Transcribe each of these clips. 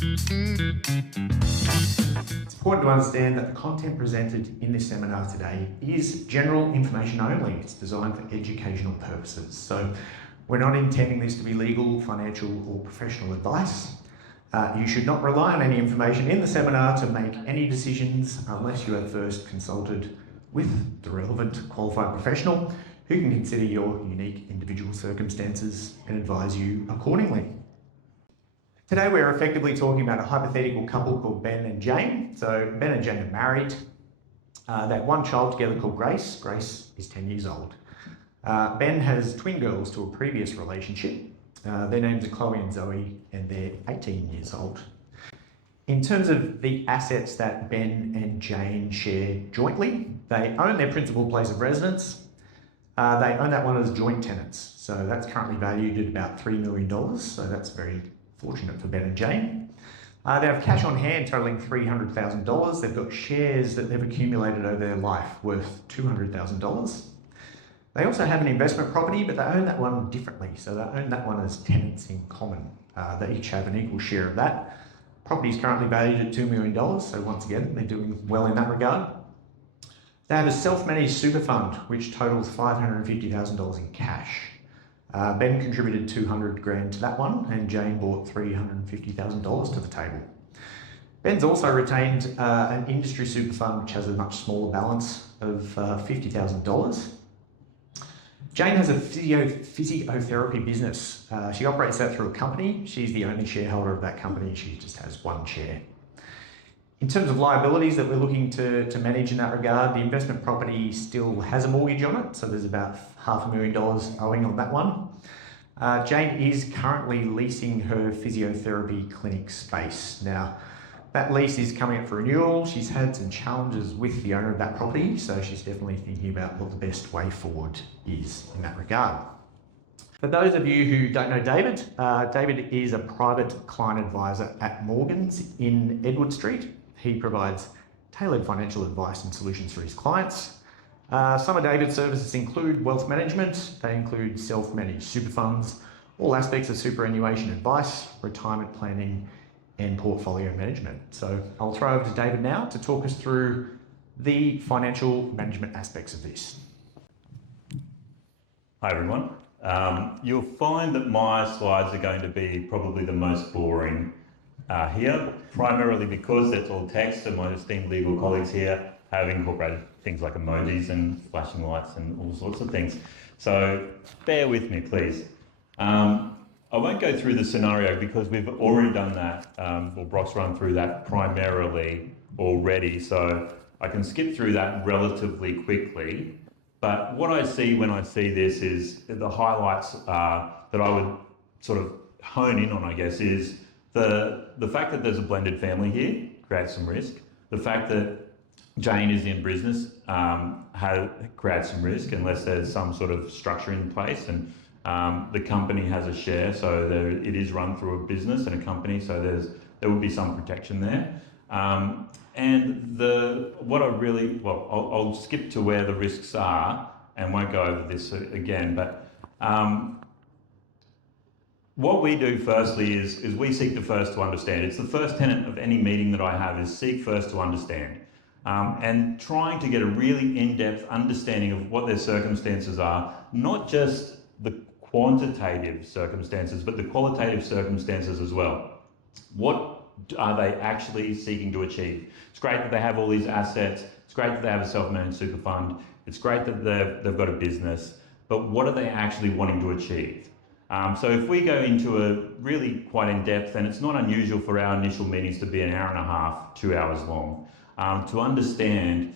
It's important to understand that the content presented in this seminar today is general information only. It's designed for educational purposes. So we're not intending this to be legal, financial, or professional advice. You should not rely on any information in the seminar to make any decisions unless you have first consulted with the relevant qualified professional who can consider your unique individual circumstances and advise you accordingly. Today we're effectively talking about a hypothetical couple called Ben and Jane. So Ben and Jane are married. They have one child together called Grace. Grace is 10 years old. Ben has twin girls to a previous relationship. Their names are Chloe and Zoe, and they're 18 years old. In terms of the assets that Ben and Jane share jointly, they own their principal place of residence. They own that one as joint tenants. So that's currently valued at about $3 million. So that's very fortunate for Ben and Jane. They have cash on hand totaling $300,000. They've got shares that they've accumulated over their life worth $200,000. They also have an investment property, but they own that one differently. So they own that one as tenants in common. They each have an equal share of that. Property is currently valued at $2 million. So once again, they're doing well in that regard. They have a self-managed super fund, which totals $550,000 in cash. Ben contributed $200,000 to that one, and Jane brought $350,000 to the table. Ben's also retained an industry super fund, which has a much smaller balance of $50,000. Jane has a physiotherapy business. She operates that through a company. She's the only shareholder of that company. She just has one share. In terms of liabilities that we're looking to manage in that regard, the investment property still has a mortgage on it, so there's about $500,000 owing on that one. Jane is currently leasing her physiotherapy clinic space. Now, that lease is coming up for renewal. She's had some challenges with the owner of that property, so she's definitely thinking about what the best way forward is in that regard. For those of you who don't know David, David is a private client advisor at Morgan's in Edward Street. He provides tailored financial advice and solutions for his clients. Some of David's services include wealth management. They include self-managed super funds, all aspects of superannuation advice, retirement planning, and portfolio management. So I'll throw over to David now to talk us through the financial management aspects of this. Hi everyone. You'll find that my slides are going to be probably the most boring here, primarily because it's all text and my esteemed legal colleagues here have incorporated things like emojis and flashing lights and all sorts of things. So bear with me, please. I won't go through the scenario because we've already done that, or Brock's run through that primarily already, so I can skip through that relatively quickly. But what I see when I see this is the highlights that I would sort of hone in on, I guess, is the fact that there's a blended family here creates some risk. The fact that Jane is in business creates some risk unless there's some sort of structure in place, and the company has a share, so it is run through a business and a company, so there would be some protection there. And I'll skip to where the risks are and won't go over this again, but what we do firstly is we seek to first to understand. It's the first tenet of any meeting that I have is seek first to understand. And trying to get a really in-depth understanding of what their circumstances are, not just the quantitative circumstances, but the qualitative circumstances as well. What are they actually seeking to achieve? It's great that they have all these assets. It's great that they have a self-managed super fund. It's great that they've got a business, but what are they actually wanting to achieve? So if we go into a really quite in-depth, and it's not unusual for our initial meetings to be an hour and a half, 2 hours long, to understand,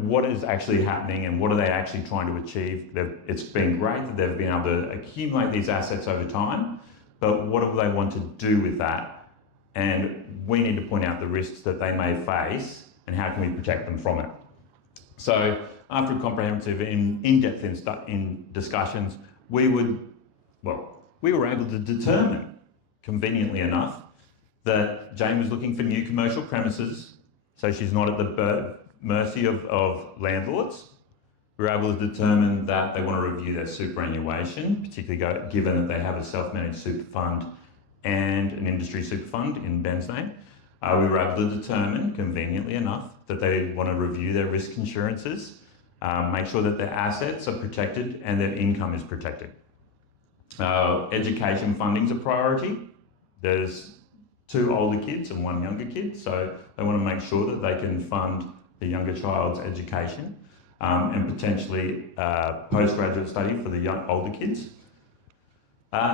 what is actually happening and what are they actually trying to achieve. It's been great that they've been able to accumulate these assets over time, but what do they want to do with that? And we need to point out the risks that they may face and how can we protect them from it. So after a comprehensive in-depth in discussions, we were able to determine, conveniently enough, that Jane was looking for new commercial premises, so she's not at the mercy of landlords. We were able to determine that they want to review their superannuation, particularly given that they have a self-managed super fund and an industry super fund in Ben's name. We were able to determine, conveniently enough, that they want to review their risk insurances, make sure that their assets are protected and their income is protected. Education funding's a priority. There's 2 older kids and 1 younger kid, so they want to make sure that they can fund the younger child's education and potentially postgraduate study for the older kids.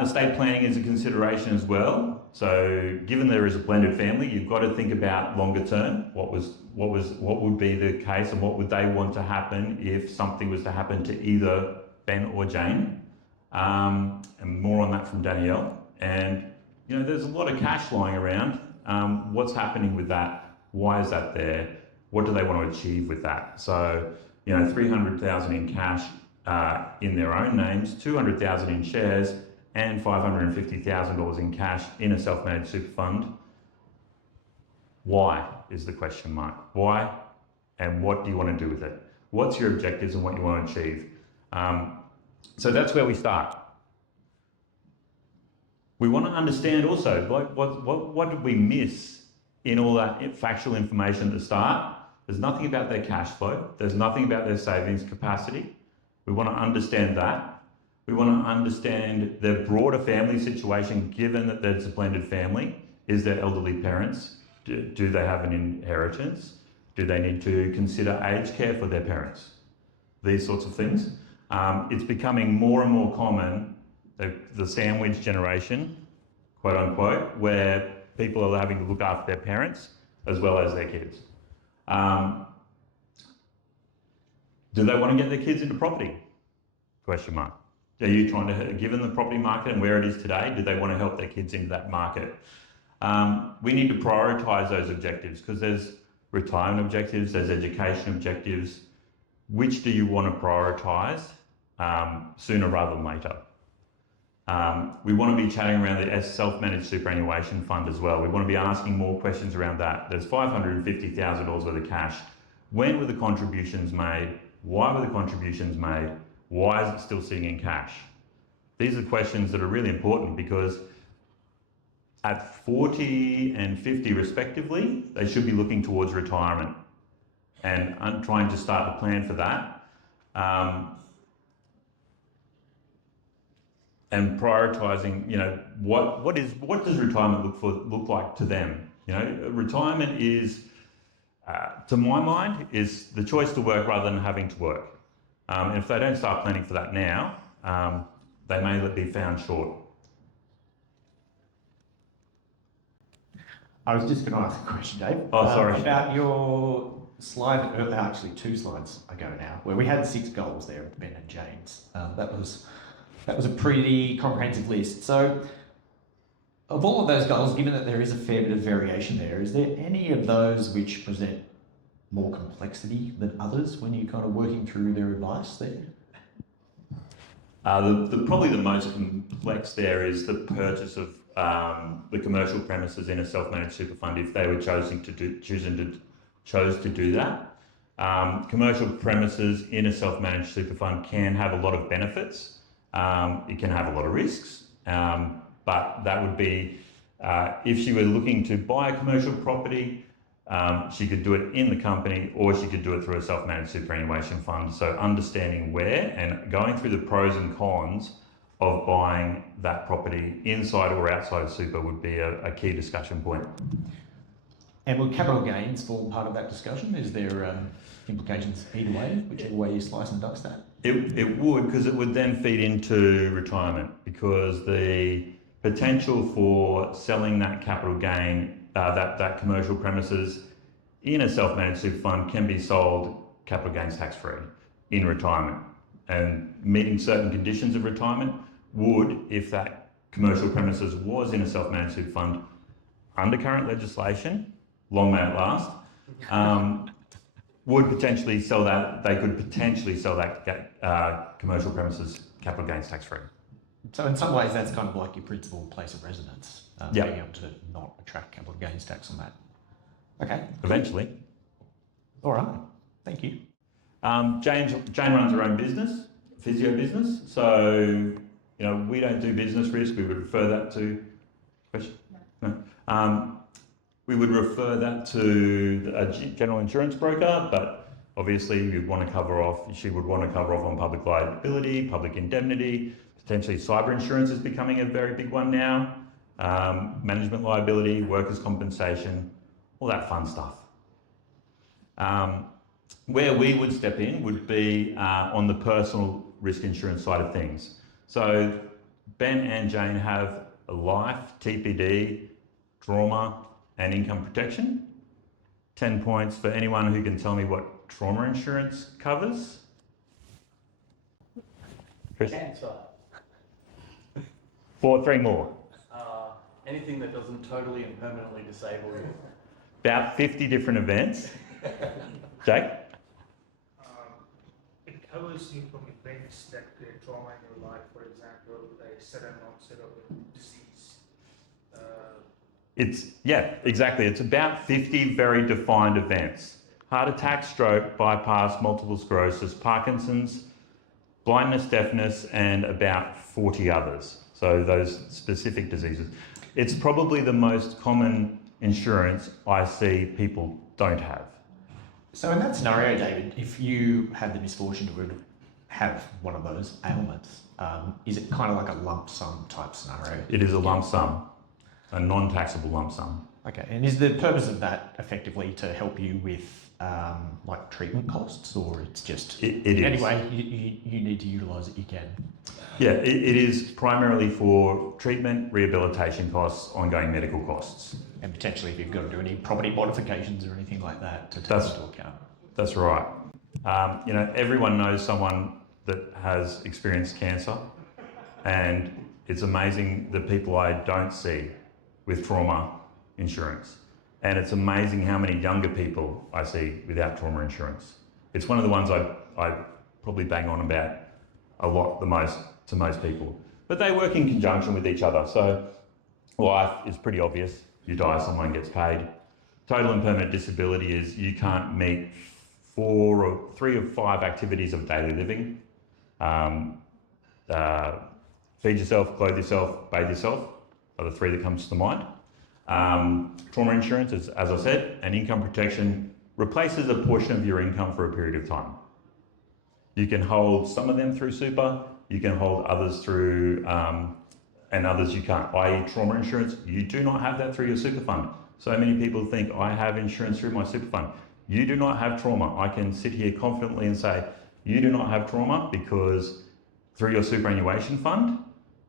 Estate planning is a consideration as well. So given there is a blended family, you've got to think about longer term. What would be the case and what would they want to happen if something was to happen to either Ben or Jane? And more on that from Danielle. And you know, there's a lot of cash lying around. What's happening with that? Why is that there? What do they want to achieve with that? So, you know, 300,000 in cash in their own names, 200,000 in shares, and $550,000 in cash in a self-managed super fund. Why is the question mark? Why? And what do you want to do with it? What's your objectives and what you want to achieve? So that's where we start. We want to understand also what did we miss in all that factual information at the start. There's nothing about their cash flow. There's nothing about their savings capacity. We want to understand that. We want to understand their broader family situation, given that there's a blended family. Is there elderly parents? Do they have an inheritance? Do they need to consider aged care for their parents? These sorts of things. It's becoming more and more common, the sandwich generation, quote unquote, where people are having to look after their parents as well as their kids. Do they want to get their kids into property? Question mark. Are you trying to, given the property market and where it is today, do they want to help their kids into that market? We need to prioritise those objectives because there's retirement objectives, there's education objectives. Which do you want to prioritise sooner rather than later? We want to be chatting around the self-managed superannuation fund as well. We want to be asking more questions around that. There's $550,000 worth of cash. When were the contributions made? Why were the contributions made? Why is it still sitting in cash? These are questions that are really important because at 40 and 50 respectively, they should be looking towards retirement and trying to start a plan for that. And prioritising, you know, what does retirement look like to them? You know, retirement is, to my mind, is the choice to work rather than having to work. And if they don't start planning for that now, they may be found short. I was just going to ask a question, Dave. Oh, sorry. About your slide, actually 2 slides ago now, where we had 6 goals there, Ben and Jane's. That was a pretty comprehensive list. So, of all of those goals, given that there is a fair bit of variation there, is there any of those which present more complexity than others when you're kind of working through their advice there? Probably the most complex there is the purchase of the commercial premises in a self-managed super fund if they were chose to do that. Commercial premises in a self-managed super fund can have a lot of benefits. It can have a lot of risks, but that would be if she were looking to buy a commercial property, she could do it in the company or she could do it through a self-managed superannuation fund. So understanding where and going through the pros and cons of buying that property inside or outside of super would be a key discussion point. And will capital gains form part of that discussion? Is there implications either way, whichever way you slice and dice that? It would, because it would then feed into retirement, because the potential for selling that capital gain, that commercial premises in a self-managed super fund can be sold capital gains tax-free in retirement. And meeting certain conditions of retirement would, if that commercial premises was in a self-managed super fund, under current legislation, long may it last, would potentially sell that, they could potentially sell that commercial premises capital gains tax-free. So in some ways that's kind of like your principal place of residence, being able to not attract capital gains tax on that. Okay. Eventually. All right, thank you. Jane runs her own business, physio business, so you know we don't do business risk. We would refer that to Question? No. We would refer that to a general insurance broker, but obviously she would want to cover off on public liability, public indemnity, potentially cyber insurance is becoming a very big one now, management liability, workers' compensation, all that fun stuff. Where we would step in would be on the personal risk insurance side of things. So Ben and Jane have a life, TPD, trauma, and income protection. 10 points for anyone who can tell me what trauma insurance covers. Chris? Cancer. 3 more. Anything that doesn't totally and permanently disable you. About 50 different events. Jake? It covers you from events that create trauma in your life, for example, a sudden onset of a disease. Exactly. It's about 50 very defined events. Heart attack, stroke, bypass, multiple sclerosis, Parkinson's, blindness, deafness, and about 40 others. So those specific diseases. It's probably the most common insurance I see people don't have. So in that scenario, David, if you had the misfortune to have one of those ailments, is it kind of like a lump sum type scenario? It is a lump sum, a non-taxable lump sum. Okay, and is the purpose of that effectively to help you with like treatment costs, or it's just anyway you need to utilise it, you can? Yeah, it is primarily for treatment, rehabilitation costs, ongoing medical costs. And potentially if you've got to do any property modifications or anything like that to take into account. That's right. Everyone knows someone that has experienced cancer, and it's amazing the people I don't see with trauma insurance. And it's amazing how many younger people I see without trauma insurance. It's one of the ones I probably bang on about a lot the most to most people. But they work in conjunction with each other. So life is pretty obvious. You die, someone gets paid. Total and permanent disability is you can't meet 3 of 5 activities of daily living. Feed yourself, clothe yourself, bathe yourself are the 3 that comes to mind. Trauma insurance, as I said, and income protection replaces a portion of your income for a period of time. You can hold some of them through super, you can hold others through, and others you can't, i.e. trauma insurance, you do not have that through your super fund. So many people think, I have insurance through my super fund. You do not have trauma. I can sit here confidently and say, you do not have trauma because through your superannuation fund,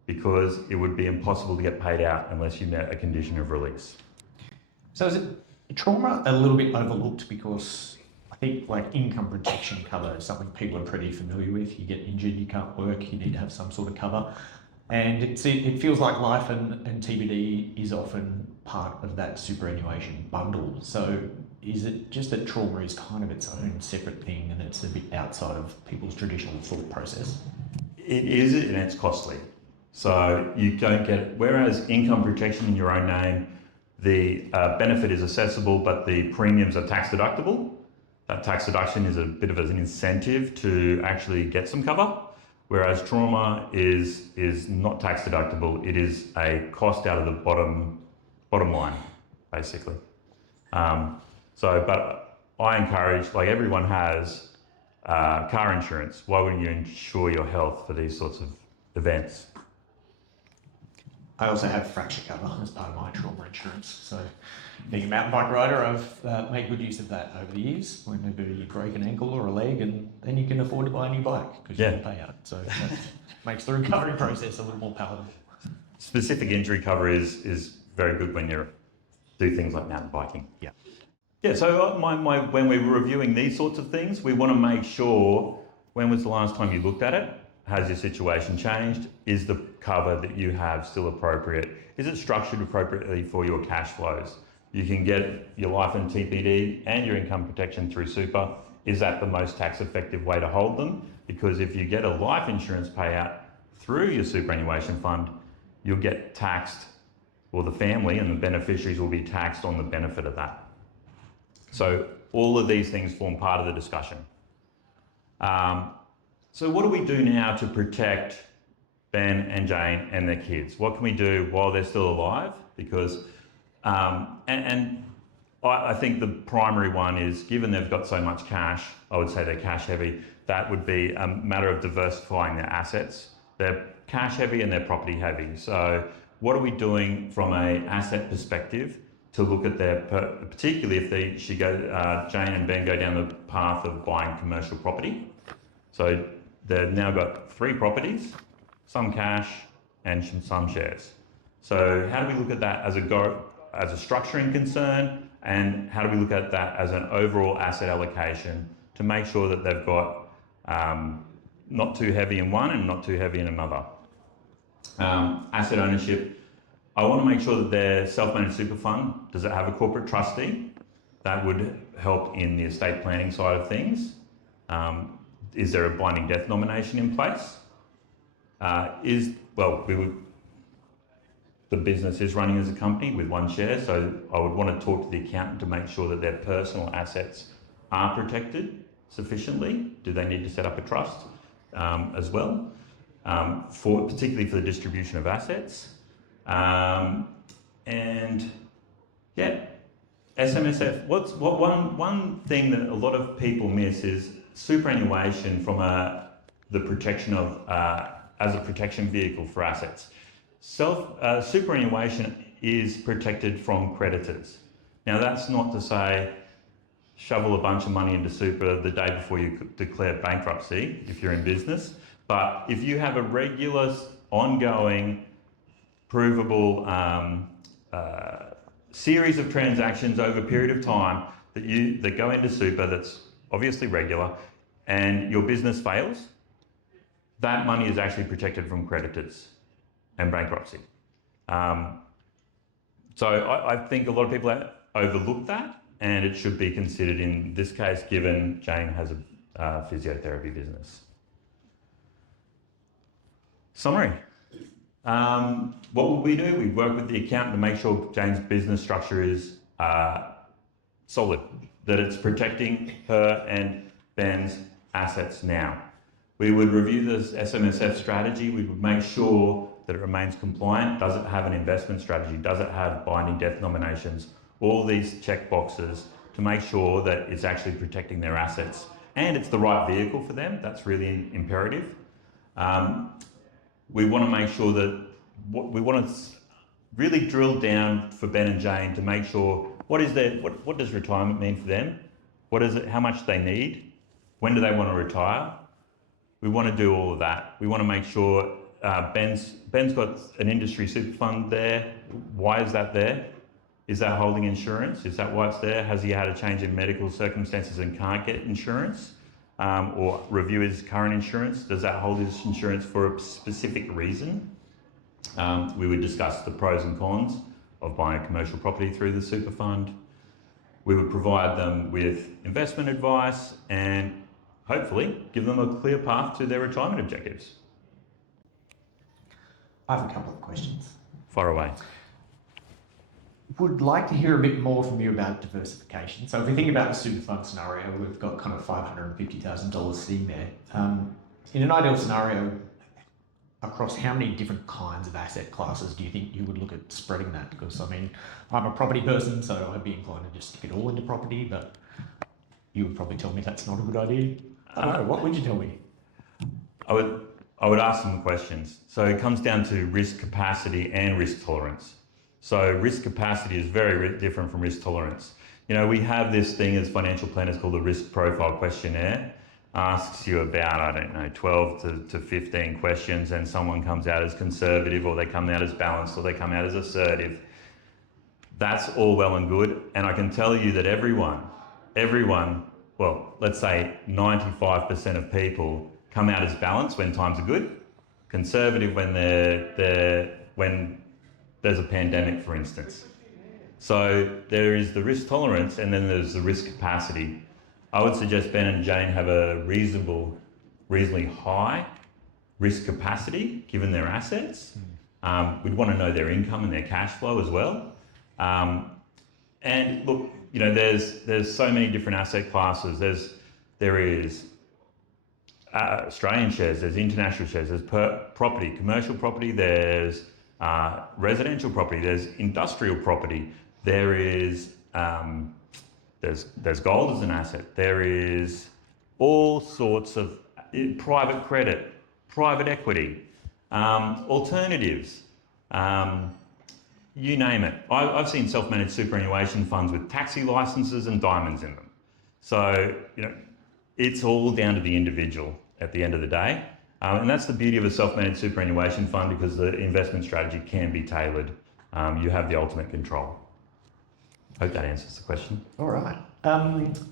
because it would be impossible to get paid out unless you met a condition of release. So is it trauma a little bit overlooked, because I think like income protection cover is something people are pretty familiar with. You get injured, you can't work, you need to have some sort of cover. And it feels like life and TBD is often part of that superannuation bundle. So is it just that trauma is kind of its own separate thing and it's a bit outside of people's traditional thought process? It is, and it's costly. So you don't get, whereas income protection in your own name, the benefit is accessible, but the premiums are tax deductible. That tax deduction is a bit of an incentive to actually get some cover. Whereas trauma is not tax deductible. It is a cost out of the bottom line, basically. But I encourage, like everyone has car insurance. Why wouldn't you insure your health for these sorts of events? I also have fracture cover as part of my trauma insurance. So being a mountain bike rider, I've made good use of that over the years. Whenever you break an ankle or a leg, and then you can afford to buy a new bike because you can pay out. So that makes the recovery process a little more palatable. Specific injury cover is very good when you do things like mountain biking. Yeah. Yeah, so when we were reviewing these sorts of things, we want to make sure, when was the last time you looked at it? Has your situation changed? Is the cover that you have still appropriate? Is it structured appropriately for your cash flows? You can get your life and TPD and your income protection through super. Is that the most tax effective way to hold them? Because if you get a life insurance payout through your superannuation fund, you'll get taxed, or the family and the beneficiaries will be taxed on the benefit of that. So all of these things form part of the discussion. So what do we do now to protect Ben and Jane and their kids? What can we do while they're still alive? Because, I think the primary one is, given they've got so much cash, I would say they're cash heavy, that would be a matter of diversifying their assets. They're cash heavy and they're property heavy. So what are we doing from an asset perspective to look at their, particularly if Jane and Ben go down the path of buying commercial property. So they've now got 3 properties, some cash and some shares. So how do we look at that as a structuring concern, and how do we look at that as an overall asset allocation to make sure that they've got not too heavy in one and not too heavy in another? Asset ownership, I want to make sure that their self-managed super fund, does it have a corporate trustee? That would help in the estate planning side of things. Is there a binding death nomination in place? The business is running as a company with 1 share, so I would want to talk to the accountant to make sure that their personal assets are protected sufficiently. Do they need to set up a trust as well, particularly for the distribution of assets? SMSF. One thing that a lot of people miss is superannuation from the protection of as a protection vehicle for assets. Superannuation is protected from creditors. Now that's not to say shovel a bunch of money into super the day before you declare bankruptcy if you're in business, but if you have a regular, ongoing, provable series of transactions over a period of time that go into super that's obviously regular, and your business fails, that money is actually protected from creditors and bankruptcy. So I think a lot of people overlook that, and it should be considered in this case, given Jane has a physiotherapy business. Summary. What will we do? We work with the accountant to make sure Jane's business structure is solid, that it's protecting her and Ben's assets now. We would review this SMSF strategy. We would make sure that it remains compliant. Does it have an investment strategy? Does it have binding death nominations? All these check boxes to make sure that it's actually protecting their assets and it's the right vehicle for them. That's really imperative. We want to make sure that we want to really drill down for Ben and Jane to make sure what does retirement mean for them? What is it? How much they need? When do they want to retire? We want to do all of that. We want to make sure Ben's got an industry super fund there. Why is that there? Is that holding insurance? Is that why it's there? Has he had a change in medical circumstances and can't get insurance? Or review his current insurance? Does that hold his insurance for a specific reason? We would discuss the pros and cons of buying a commercial property through the super fund. We would provide them with investment advice and hopefully give them a clear path to their retirement objectives. I have a couple of questions. Fire away. Would like to hear a bit more from you about diversification. So if we think about the super fund scenario, we've got kind of $550,000 sitting there. In an ideal scenario, across how many different kinds of asset classes do you think you would look at spreading that? Because I mean, I'm a property person, so I'd be inclined to just stick it all into property, but you would probably tell me that's not a good idea. I don't know, what would you tell me? I would ask some questions. So it comes down to risk capacity and risk tolerance. So risk capacity is very different from risk tolerance. You know, we have this thing as financial planners called the risk profile questionnaire. Asks you about, I don't know, 12 to 15 questions, and someone comes out as conservative, or they come out as balanced, or they come out as assertive. That's all well and good. And I can tell you that everyone, well, let's say 95% of people come out as balanced when times are good, conservative when when there's a pandemic, for instance. So there is the risk tolerance, and then there's the risk capacity. I would suggest Ben and Jane have a reasonably high risk capacity given their assets. We'd want to know their income and their cash flow as well. And look, you know, there's so many different asset classes. There is Australian shares, there's international shares, there's property, commercial property, there's residential property, there's industrial property, there's gold as an asset, there is all sorts of private credit, private equity, alternatives, you name it. I've seen self-managed superannuation funds with taxi licenses and diamonds in them. So, it's all down to the individual at the end of the day. And that's the beauty of a self-managed superannuation fund, because the investment strategy can be tailored. You have the ultimate control. Hope that answers the question. All right.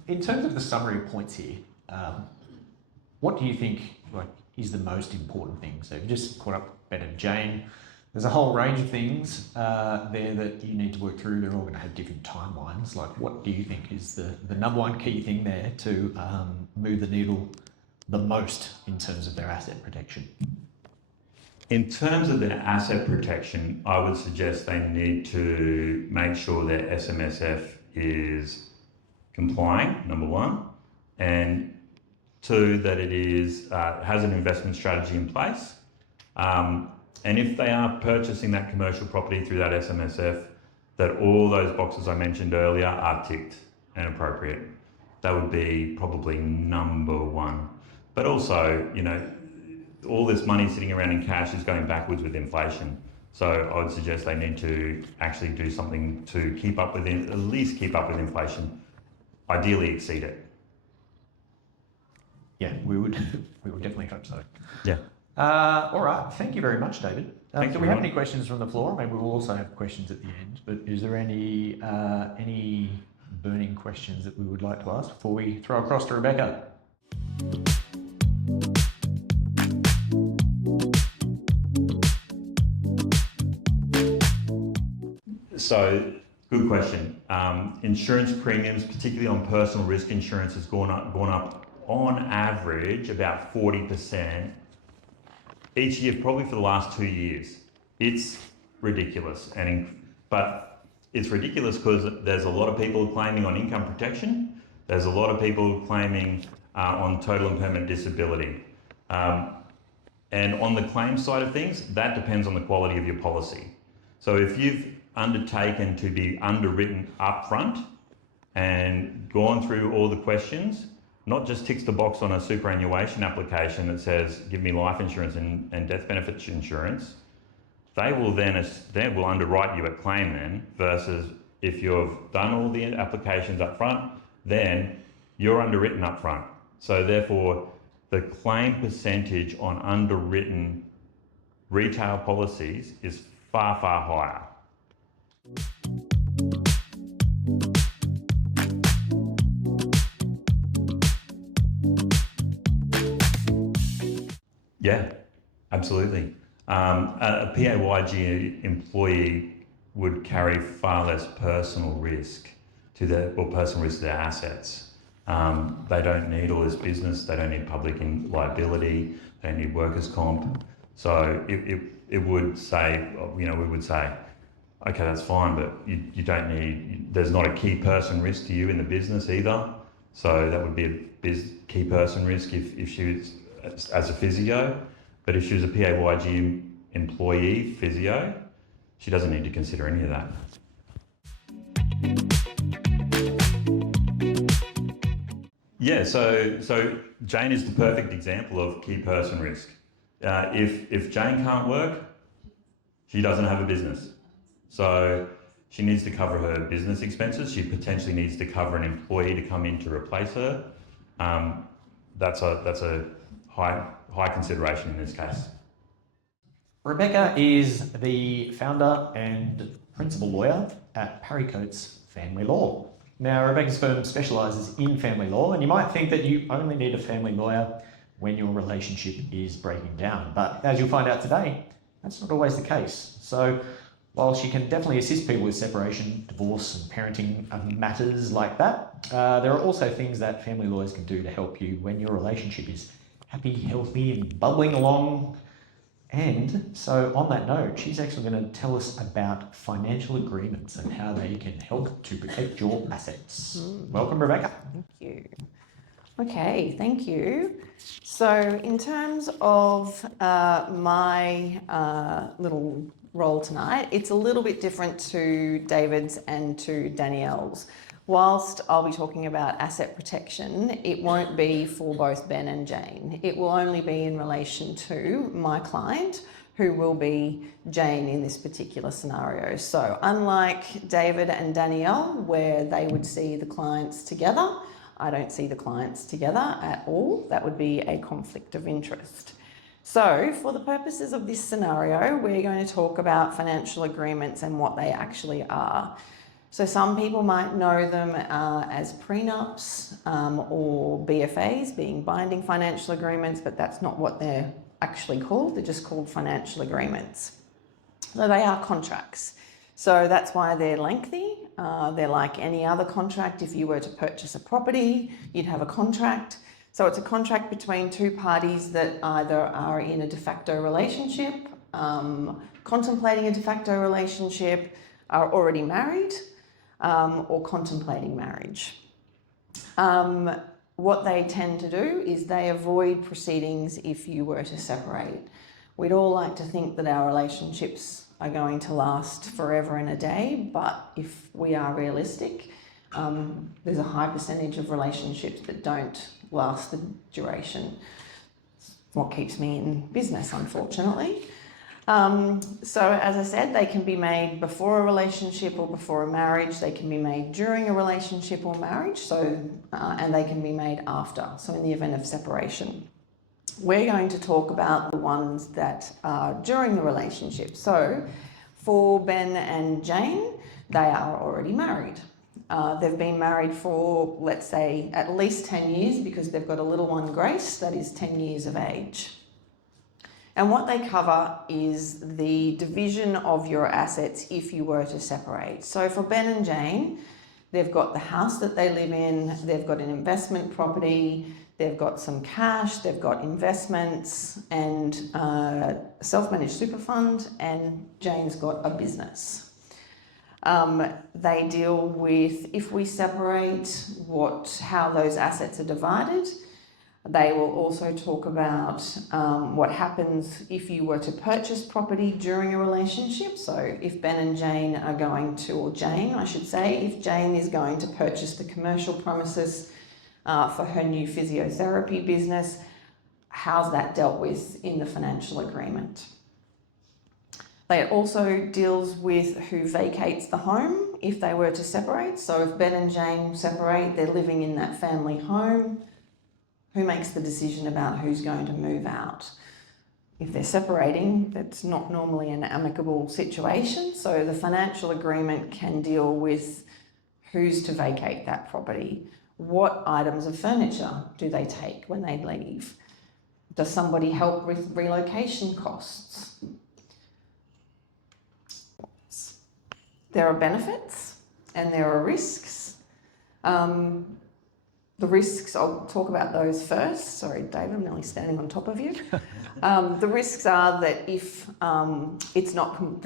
In terms of the summary points here, what do you think is the most important thing? So you just caught up better Jane. There's a whole range of things there that you need to work through. They're all going to have different timelines. Like, what do you think is the number one key thing there to move the needle the most in terms of their asset protection? In terms of their asset protection, I would suggest they need to make sure their SMSF is complying, number one, and two, that it is has an investment strategy in place. And if they are purchasing that commercial property through that SMSF, that all those boxes I mentioned earlier are ticked and appropriate. That would be probably number one. But also, all this money sitting around in cash is going backwards with inflation. So I would suggest they need to actually do something to keep up with at least keep up with inflation, ideally exceed it. Yeah, we would definitely hope so. Yeah. All right. Thank you very much, David. Do we have any much. questions from the floor? Maybe we'll also have questions at the end. But is there any burning questions that we would like to ask before we throw across to Rebecca? So, good question. Insurance premiums, particularly on personal risk insurance, has gone up on average about 40% each year, probably for the last 2 years. It's ridiculous, but it's ridiculous because there's a lot of people claiming on income protection. There's a lot of people claiming on total and permanent disability. And on the claim side of things, that depends on the quality of your policy. So if you've undertaken to be underwritten upfront and gone through all the questions, not just ticks the box on a superannuation application that says, give me life insurance and death benefits insurance, they will underwrite you at claim then, versus if you've done all the applications up front, then you're underwritten up front. So therefore, the claim percentage on underwritten retail policies is far, far higher. Yeah, absolutely. A PAYG employee would carry far less personal risk to their assets. They don't need all this business. They don't need public liability. They don't need workers' comp. So it would say, we would say, okay, that's fine, but you don't need. There's not a key person risk to you in the business either. So that would be a key person risk if she was as a physio. But if she was a PAYG employee physio, she doesn't need to consider any of that. Yeah, so Jane is the perfect example of key person risk. If Jane can't work, she doesn't have a business. So she needs to cover her business expenses. She potentially needs to cover an employee to come in to replace her. That's a high consideration in this case. Rebecca is the founder and principal lawyer at Parry Family Law. Now, Rebecca's firm specialises in family law, and you might think that you only need a family lawyer when your relationship is breaking down. But as you'll find out today, that's not always the case. So while she can definitely assist people with separation, divorce and parenting matters like that, there are also things that family lawyers can do to help you when your relationship is happy, healthy and bubbling along. And so on that note, she's actually going to tell us about financial agreements and how they can help to protect your assets. Welcome, Rebecca. Thank you. Okay, thank you. So in terms of my little role tonight, it's a little bit different to David's and to Danielle's. Whilst I'll be talking about asset protection, it won't be for both Ben and Jane. It will only be in relation to my client, who will be Jane in this particular scenario. So unlike David and Danielle, where they would see the clients together, I don't see the clients together at all. That would be a conflict of interest. So for the purposes of this scenario, we're going to talk about financial agreements and what they actually are. So some people might know them as prenups or BFAs, being binding financial agreements, but that's not what they're actually called. They're just called financial agreements. So they are contracts. So that's why they're lengthy. They're like any other contract. If you were to purchase a property, you'd have a contract. So it's a contract between two parties that either are in a de facto relationship, contemplating a de facto relationship, are already married, or contemplating marriage. What they tend to do is they avoid proceedings if you were to separate. We'd all like to think that our relationships are going to last forever and a day, but if we are realistic, there's a high percentage of relationships that don't last the duration. It's what keeps me in business, unfortunately. So as I said, they can be made before a relationship or before a marriage. They can be made during a relationship or marriage. So, and they can be made after. So in the event of separation. We're going to talk about the ones that are during the relationship. So for Ben and Jane, they are already married. They've been married for, let's say, at least 10 years because they've got a little one, Grace, that is 10 years of age. And what they cover is the division of your assets if you were to separate. So for Ben and Jane, they've got the house that they live in, they've got an investment property, they've got some cash, they've got investments and self-managed super fund, and Jane's got a business. They deal with, if we separate, how those assets are divided. They will also talk about what happens if you were to purchase property during a relationship. So if Ben and Jane are going to, or Jane, I should say, if Jane is going to purchase the commercial premises for her new physiotherapy business, how's that dealt with in the financial agreement? They also deals with who vacates the home if they were to separate. So if Ben and Jane separate, they're living in that family home. Who makes the decision about who's going to move out? If they're separating, that's not normally an amicable situation. So the financial agreement can deal with who's to vacate that property. What items of furniture do they take when they leave? Does somebody help with relocation costs? There are benefits and there are risks. The risks, I'll talk about those first. Sorry, David, I'm nearly standing on top of you. The risks are that if it's not,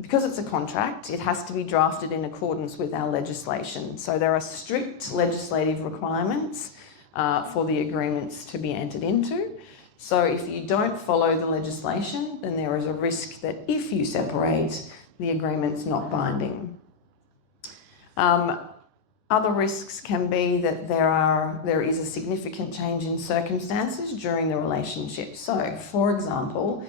because it's a contract, it has to be drafted in accordance with our legislation. So there are strict legislative requirements for the agreements to be entered into. So if you don't follow the legislation, then there is a risk that if you separate, the agreement's not binding. Other risks can be that there is a significant change in circumstances during the relationship. So, for example,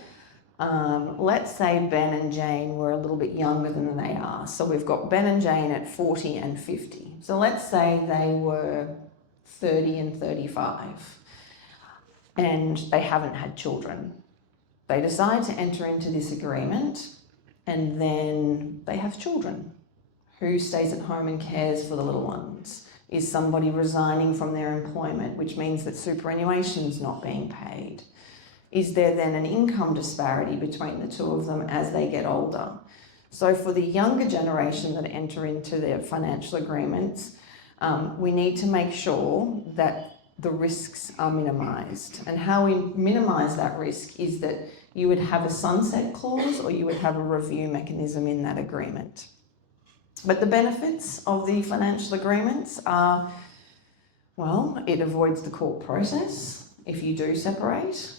let's say Ben and Jane were a little bit younger than they are. So we've got Ben and Jane at 40 and 50. So let's say they were 30 and 35 and they haven't had children. They decide to enter into this agreement and then they have children. Who stays at home and cares for the little ones? Is somebody resigning from their employment, which means that superannuation's not being paid? Is there then an income disparity between the two of them as they get older? So for the younger generation that enter into their financial agreements, we need to make sure that the risks are minimised. And how we minimise that risk is that you would have a sunset clause or you would have a review mechanism in that agreement. But the benefits of the financial agreements are Well, it avoids the court process if you do separate.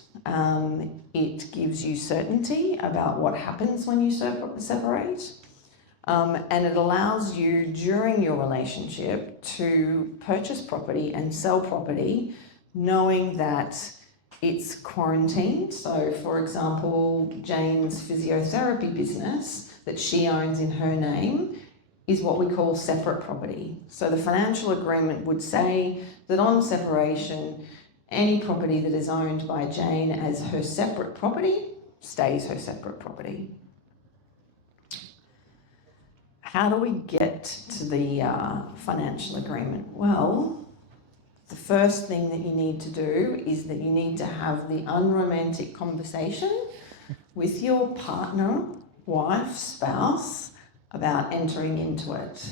It gives you certainty about what happens when you separate. And it allows you during your relationship to purchase property and sell property knowing that it's quarantined. So for example, Jane's physiotherapy business that she owns in her name is what we call separate property. So the financial agreement would say that on separation, any property that is owned by Jane as her separate property stays her separate property. How do we get to the financial agreement? Well, the first thing that you need to do is that you need to have the unromantic conversation with your partner, wife, spouse about entering into it.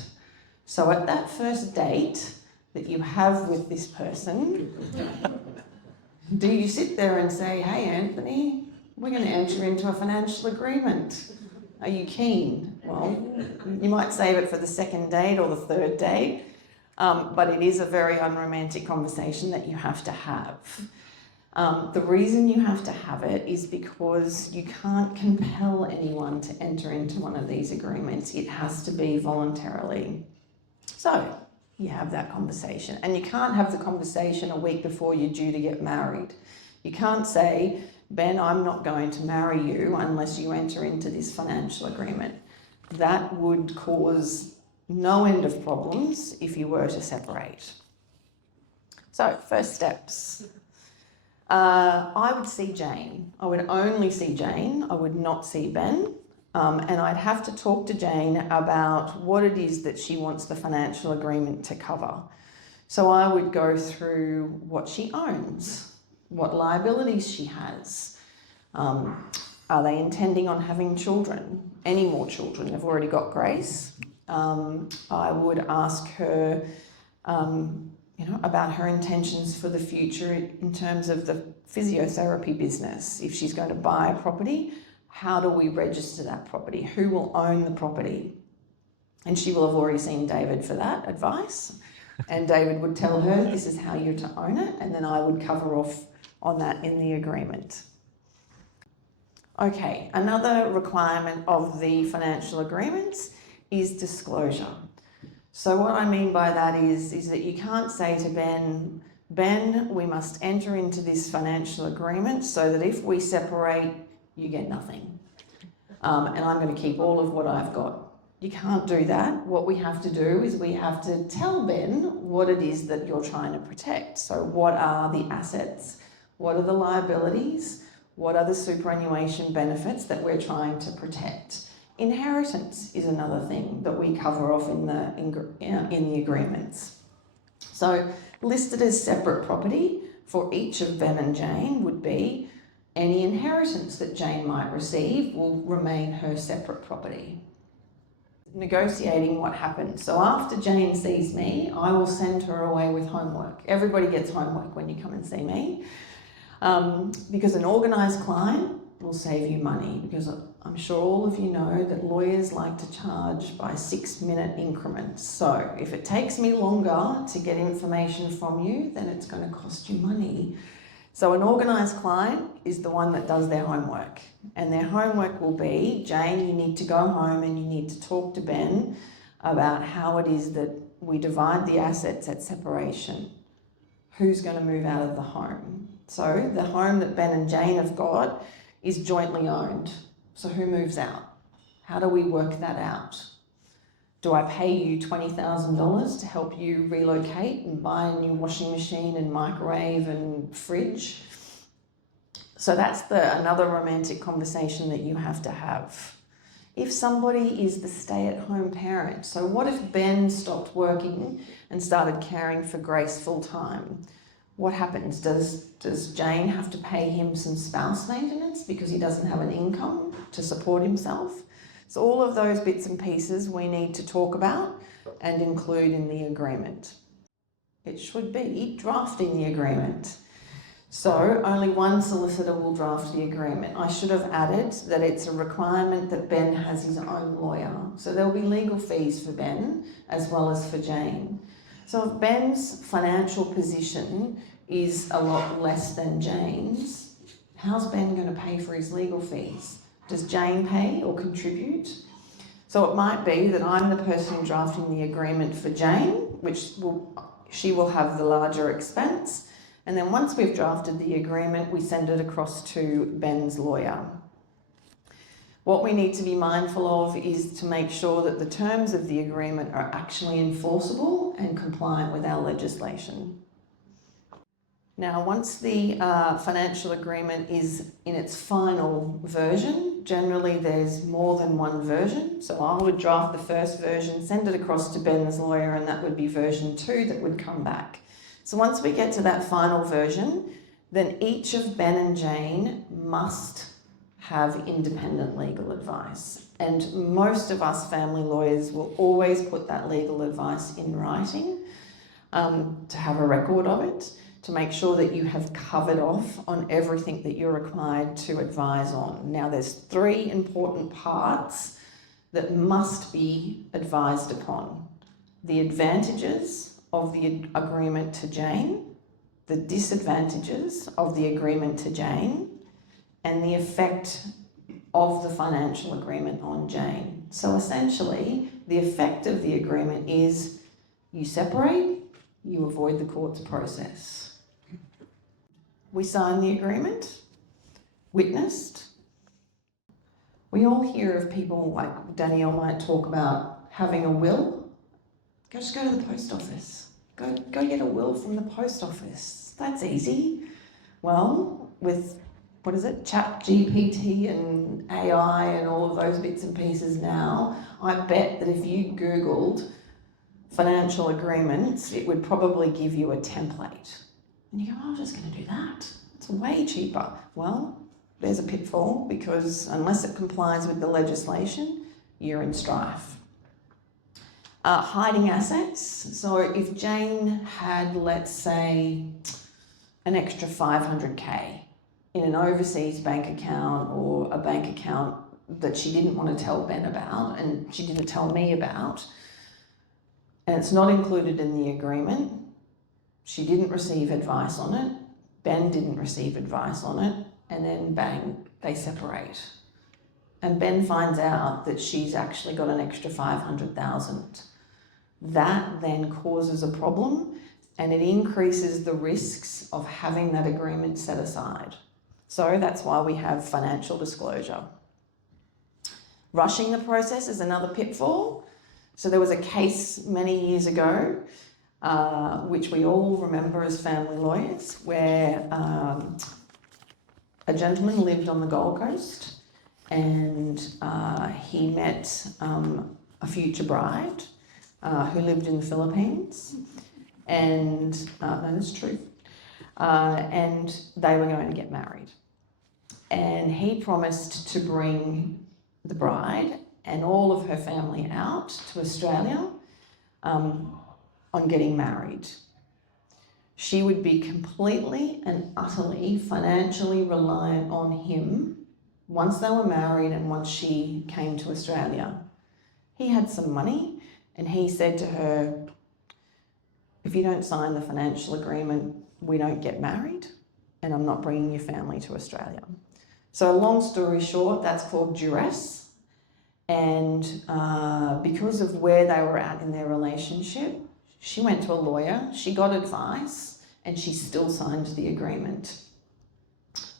So at that first date that you have with this person, do you sit there and say, hey Anthony, we're going to enter into a financial agreement. Are you keen? Well, you might save it for the second date or the third date, but it is a very unromantic conversation that you have to have. The reason you have to have it is because you can't compel anyone to enter into one of these agreements. It has to be voluntarily. So you have that conversation, and you can't have the conversation a week before you're due to get married. You can't say, Ben, I'm not going to marry you unless you enter into this financial agreement. That would cause no end of problems if you were to separate. So, first steps. I would see Jane. I would only see Jane. I would not see Ben. And I'd have to talk to Jane about what it is that she wants the financial agreement to cover. So I would go through what she owns, what liabilities she has. Are they intending on having children? Any more children? They've already got Grace. I would ask her, about her intentions for the future in terms of the physiotherapy business. If she's going to buy a property, how do we register that property? Who will own the property? And she will have already seen David for that advice. And David would tell her, this is how you're to own it. And then I would cover off on that in the agreement. Okay, another requirement of the financial agreements is disclosure. So what I mean by that is that you can't say to Ben, we must enter into this financial agreement so that if we separate, you get nothing. And I'm going to keep all of what I've got. You can't do that. What we have to do is we have to tell Ben what it is that you're trying to protect. So what are the assets? What are the liabilities? What are the superannuation benefits that we're trying to protect? Inheritance is another thing that we cover off in the agreements. So listed as separate property for each of Ben and Jane would be any inheritance that Jane might receive will remain her separate property. Negotiating what happens. So after Jane sees me, I will send her away with homework. Everybody gets homework when you come and see me. Because an organised client will save you money, because I'm sure all of you know that lawyers like to charge by 6-minute increments. So if it takes me longer to get information from you, then it's going to cost you money. So an organised client is the one that does their homework, and their homework will be, Jane, you need to go home and you need to talk to Ben about how it is that we divide the assets at separation. Who's going to move out of the home? So the home that Ben and Jane have got is jointly owned. So who moves out? How do we work that out? Do I pay you $20,000 to help you relocate and buy a new washing machine and microwave and fridge? So that's another romantic conversation that you have to have. If somebody is the stay-at-home parent, so what if Ben stopped working and started caring for Grace full-time? What happens? Does Jane have to pay him some spouse maintenance because he doesn't have an income to support himself? So all of those bits and pieces we need to talk about and include in the agreement. It should be drafting the agreement. So only one solicitor will draft the agreement. I should have added that it's a requirement that Ben has his own lawyer. So there'll be legal fees for Ben as well as for Jane. So if Ben's financial position is a lot less than Jane's, how's Ben going to pay for his legal fees? Does Jane pay or contribute? So it might be that I'm the person drafting the agreement for Jane, she will have the larger expense. And then once we've drafted the agreement, we send it across to Ben's lawyer. What we need to be mindful of is to make sure that the terms of the agreement are actually enforceable and compliant with our legislation. Now, once the financial agreement is in its final version, generally there's more than one version. So I would draft the first version, send it across to Ben's lawyer, and that would be version 2 that would come back. So once we get to that final version, then each of Ben and Jane must have independent legal advice. And most of us family lawyers will always put that legal advice in writing to have a record of it, to make sure that you have covered off on everything that you're required to advise on. Now, there's 3 important parts that must be advised upon: the advantages of the agreement to Jane, the disadvantages of the agreement to Jane, and the effect of the financial agreement on Jane. So essentially, the effect of the agreement is you separate, you avoid the court's process. We sign the agreement, witnessed. We all hear of people like Danielle might talk about having a will. Just go to the post office. Go get a will from the post office. That's easy. Well, with ChatGPT and AI and all of those bits and pieces now, I bet that if you Googled financial agreements, it would probably give you a template. And you go, I'm just going to do that. It's way cheaper. Well, there's a pitfall, because unless it complies with the legislation, you're in strife. Hiding assets. So if Jane had, let's say, an extra 500K in an overseas bank account, or a bank account that she didn't want to tell Ben about and she didn't tell me about, and it's not included in the agreement, she didn't receive advice on it, Ben didn't receive advice on it, and then bang, they separate. And Ben finds out that she's actually got an extra 500,000. That then causes a problem, and it increases the risks of having that agreement set aside. So that's why we have financial disclosure. Rushing the process is another pitfall. So there was a case many years ago, which we all remember as family lawyers, where a gentleman lived on the Gold Coast, and he met a future bride who lived in the Philippines, and that is true. And they were going to get married. And he promised to bring the bride and all of her family out to Australia on getting married. She would be completely and utterly financially reliant on him once they were married and once she came to Australia. He had some money, and he said to her, if you don't sign the financial agreement, we don't get married, and I'm not bringing your family to Australia. So long story short, that's called duress. And because of where they were at in their relationship, she went to a lawyer, she got advice, and she still signed the agreement.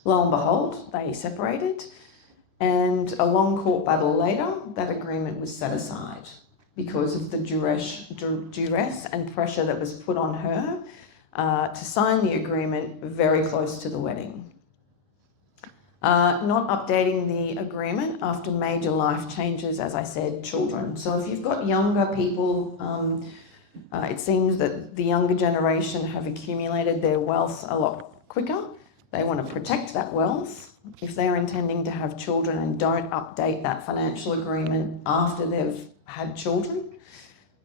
Lo and behold, they separated, and a long court battle later, that agreement was set aside because of the duress and pressure that was put on her to sign the agreement very close to the wedding. Not updating the agreement after major life changes, as I said, children. So if you've got younger people, it seems that the younger generation have accumulated their wealth a lot quicker. They want to protect that wealth. If they're intending to have children and don't update that financial agreement after they've had children,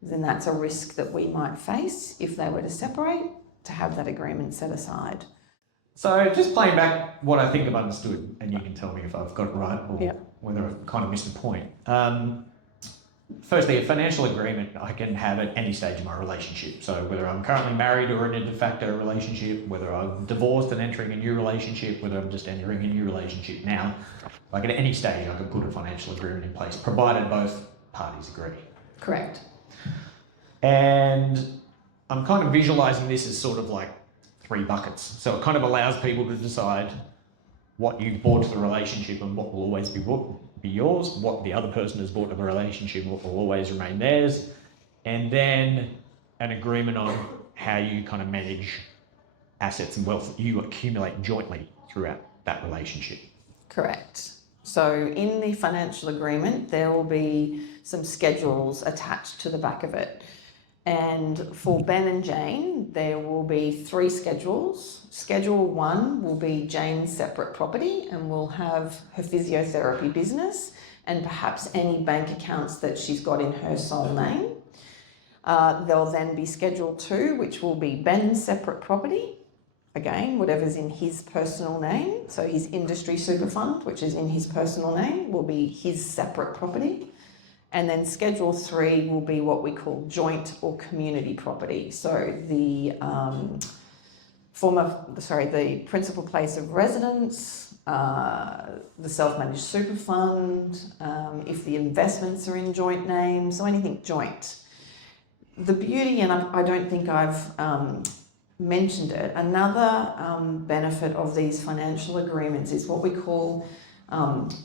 then that's a risk that we might face if they were to separate, to have that agreement set aside. So just playing back what I think I've understood, and you can tell me if I've got it right or whether I've kind of missed a point. Firstly, a financial agreement I can have at any stage of my relationship. So whether I'm currently married or in a de facto relationship, whether I'm divorced and entering a new relationship, whether I'm just entering a new relationship now, like at any stage I can put a financial agreement in place, provided both parties agree. Correct. And I'm kind of visualising this as sort of like 3 buckets. So it kind of allows people to decide what you've brought to the relationship and what will always be yours, what the other person has brought to the relationship, what will always remain theirs, and then an agreement on how you kind of manage assets and wealth that you accumulate jointly throughout that relationship. Correct. So in the financial agreement, there will be some schedules attached to the back of it. And for Ben and Jane, there will be 3 schedules. Schedule 1 will be Jane's separate property and will have her physiotherapy business and perhaps any bank accounts that she's got in her sole name. There'll then be Schedule 2, which will be Ben's separate property. Again, whatever's in his personal name. So his industry super fund, which is in his personal name, will be his separate property. And then Schedule 3 will be what we call joint or community property. So the the principal place of residence, the self-managed super fund, if the investments are in joint names, so anything joint. The beauty, and I don't think I've mentioned it, another benefit of these financial agreements is what we call,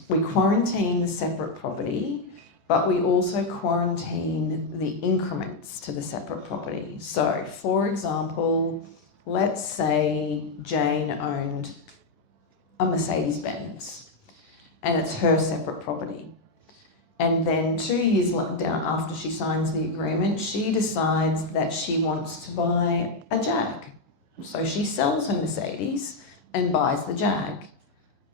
we quarantine the separate property, but we also quarantine the increments to the separate property. So, for example, let's say Jane owned a Mercedes-Benz and it's her separate property. And then 2 years down after she signs the agreement, she decides that she wants to buy a Jag. So she sells her Mercedes and buys the Jag.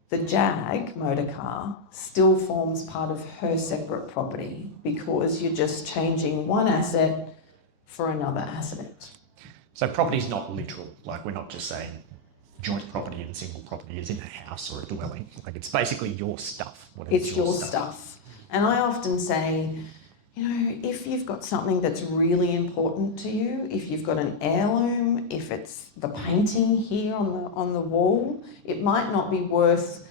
The Jag motor car still forms part of her separate property because you're just changing one asset for another asset. So property's not literal, like we're not just saying joint property and single property is in a house or a dwelling. Like it's basically your stuff. It's your stuff. And I often say, you know, if you've got something that's really important to you, if you've got an heirloom, if it's the painting here on the wall, it might not be worth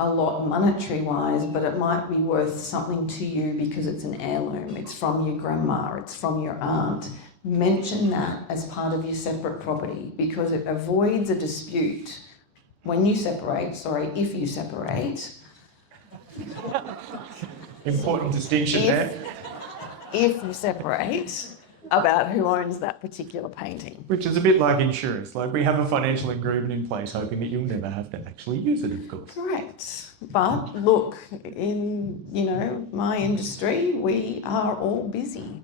a lot monetary wise, but it might be worth something to you because it's an heirloom. It's from your grandma, it's from your aunt. Mention that as part of your separate property because it avoids a dispute when you separate, if you separate. Important distinction there. If you separate, about who owns that particular painting. Which is a bit like insurance. Like we have a financial agreement in place hoping that you'll never have to actually use it, of course. Correct. But look, in, my industry, we are all busy.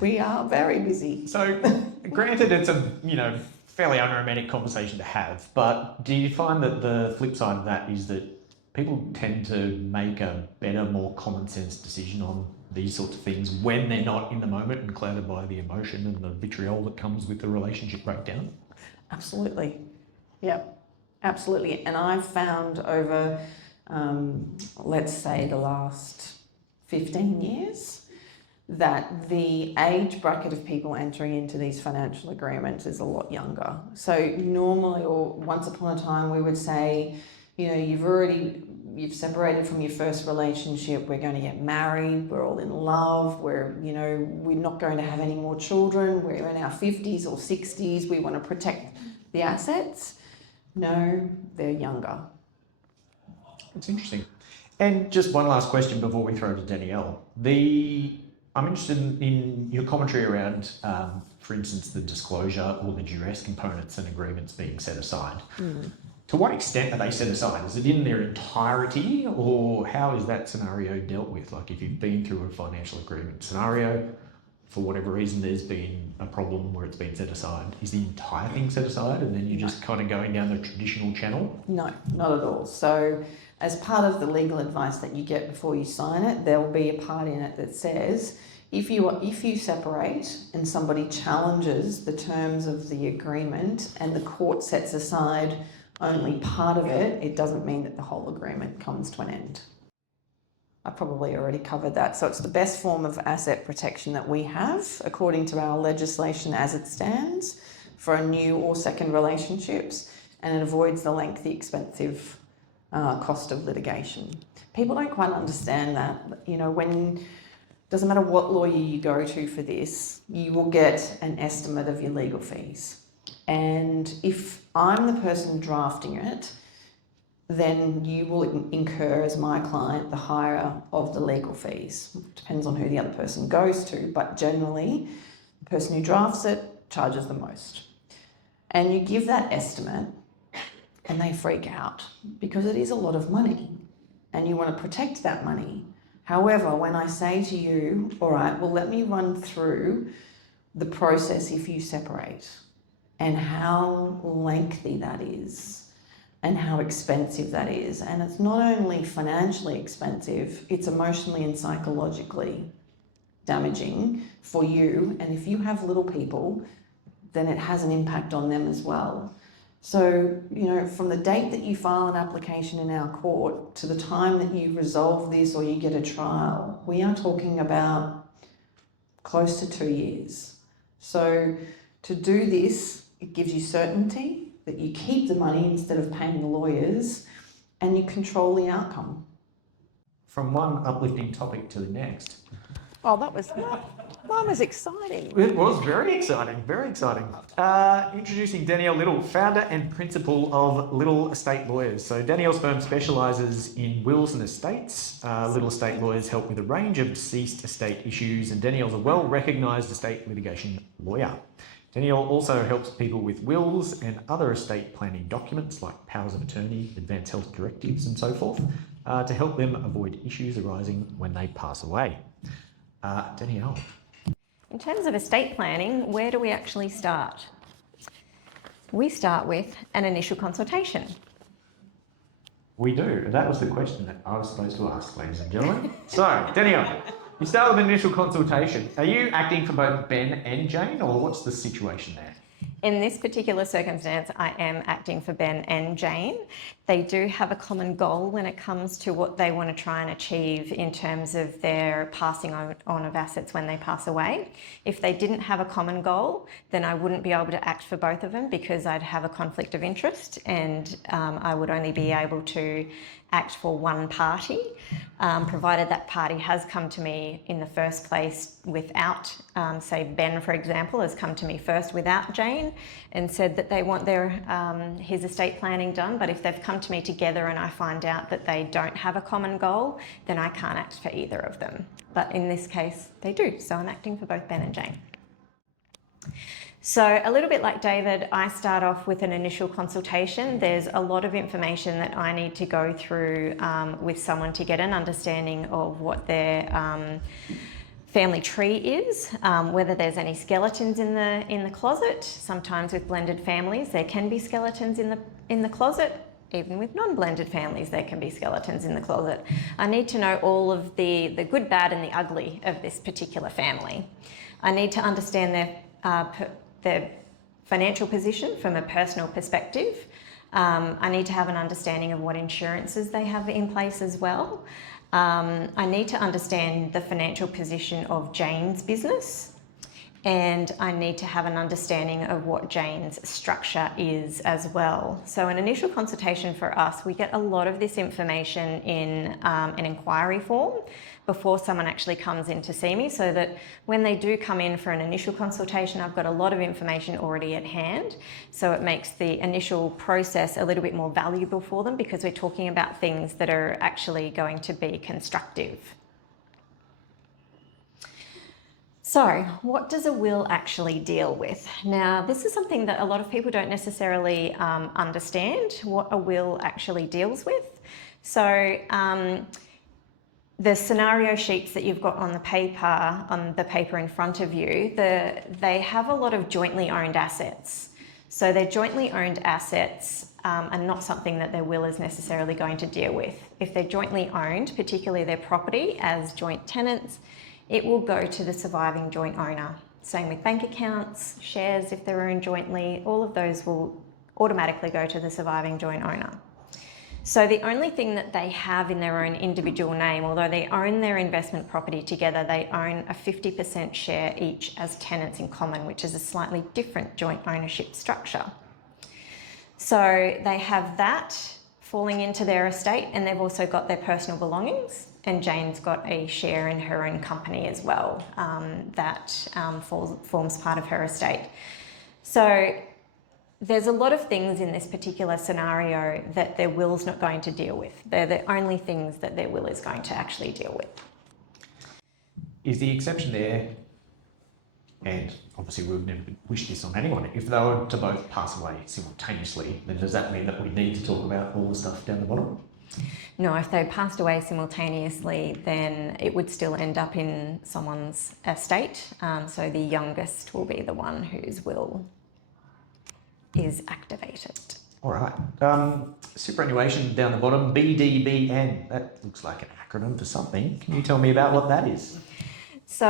We are very busy. So, granted, it's a, fairly unromantic conversation to have, but do you find that the flip side of that is that people tend to make a better, more common sense decision on these sorts of things when they're not in the moment and clouded by the emotion and the vitriol that comes with the relationship breakdown? Absolutely. Yep, absolutely. And I've found over, let's say, the last 15 years, that the age bracket of people entering into these financial agreements is a lot younger. So normally, or once upon a time, we would say, you've separated from your first relationship, we're going to get married, we're all in love, we're not going to have any more children, we're in our 50s or 60s, we want to protect the assets. No, they're younger. It's interesting. And just one last question before we throw to Danielle. I'm interested in your commentary around, for instance, the disclosure or the duress components and agreements being set aside. Mm. To what extent are they set aside? Is it in their entirety, or how is that scenario dealt with? Like if you've been through a financial agreement scenario, for whatever reason there's been a problem where it's been set aside, is the entire thing set aside and then you're just kind of going down the traditional channel? No, not at all. So as part of the legal advice that you get before you sign it, there will be a part in it that says if you separate and somebody challenges the terms of the agreement and the court sets aside only part of it, it doesn't mean that the whole agreement comes to an end. I probably already covered that. So it's the best form of asset protection that we have according to our legislation as it stands for new or second relationships, and it avoids the lengthy, expensive cost of litigation. People don't quite understand that. Doesn't matter what lawyer you go to for this, you will get an estimate of your legal fees. And if I'm the person drafting it, then you will incur, as my client, the higher of the legal fees. Depends on who the other person goes to, but generally, the person who drafts it charges the most. And you give that estimate, and they freak out because it is a lot of money, and you want to protect that money. However, when I say to you, all right, well, let me run through the process if you separate and how lengthy that is and how expensive that is. And it's not only financially expensive, it's emotionally and psychologically damaging for you. And if you have little people, then it has an impact on them as well. So, from the date that you file an application in our court to the time that you resolve this or you get a trial, we are talking about close to 2 years. So to do this, it gives you certainty that you keep the money instead of paying the lawyers, and you control the outcome. From one uplifting topic to the next. Oh, that was exciting. It was very exciting, very exciting. Introducing Danielle Little, founder and principal of Little Estate Lawyers. So Danielle's firm specialises in wills and estates. Little Estate Lawyers help with a range of deceased estate issues, and Danielle's a well-recognised estate litigation lawyer. Danielle also helps people with wills and other estate planning documents like powers of attorney, advance health directives and so forth, to help them avoid issues arising when they pass away. Danielle. In terms of estate planning, where do we actually start? We start with an initial consultation. We do. That was the question that I was supposed to ask, ladies and gentlemen. So, Danielle, you start with an initial consultation. Are you acting for both Ben and Jane, or what's the situation there? In this particular circumstance, I am acting for Ben and Jane. They do have a common goal when it comes to what they want to try and achieve in terms of their passing on of assets when they pass away. If they didn't have a common goal, then I wouldn't be able to act for both of them because I'd have a conflict of interest, and I would only be able to act for one party, provided that party has come to me in the first place without, say Ben, for example, has come to me first without Jane and said that they want his estate planning done. But if they've come to me together and I find out that they don't have a common goal, then I can't act for either of them. But in this case, they do. So I'm acting for both Ben and Jane. So a little bit like David, I start off with an initial consultation. There's a lot of information that I need to go through with someone to get an understanding of what their family tree is, whether there's any skeletons in the closet. Sometimes with blended families, there can be skeletons in the closet. Even with non-blended families, there can be skeletons in the closet. I need to know all of the good, bad, and the ugly of this particular family. I need to understand their financial position from a personal perspective. I need to have an understanding of what insurances they have in place as well. I need to understand the financial position of Jane's business, and I need to have an understanding of what Jane's structure is as well. So an initial consultation for us, we get a lot of this information in an inquiry form before someone actually comes in to see me, so that when they do come in for an initial consultation, I've got a lot of information already at hand. So it makes the initial process a little bit more valuable for them because we're talking about things that are actually going to be constructive. So what does a will actually deal with? Now, this is something that a lot of people don't necessarily understand what a will actually deals with. So the scenario sheets that you've got on the paper in front of you, they have a lot of jointly owned assets. So their jointly owned assets are not something that their will is necessarily going to deal with. If they're jointly owned, particularly their property as joint tenants, it will go to the surviving joint owner. Same with bank accounts, shares if they're owned jointly, all of those will automatically go to the surviving joint owner. So the only thing that they have in their own individual name, although they own their investment property together, they own a 50% share each as tenants in common, which is a slightly different joint ownership structure. So they have that falling into their estate, and they've also got their personal belongings, and Jane's got a share in her own company as well that forms part of her estate. So there's a lot of things in this particular scenario that their will's not going to deal with. They're the only things that their will is going to actually deal with. Is the exception there, and obviously we would never wish this on anyone, if they were to both pass away simultaneously, then does that mean that we need to talk about all the stuff down the bottom? No, if they passed away simultaneously, then it would still end up in someone's estate. So the youngest will be the one whose will is activated. All right. Superannuation down the bottom, BDBN. That looks like an acronym for something. Can you tell me about what that is? So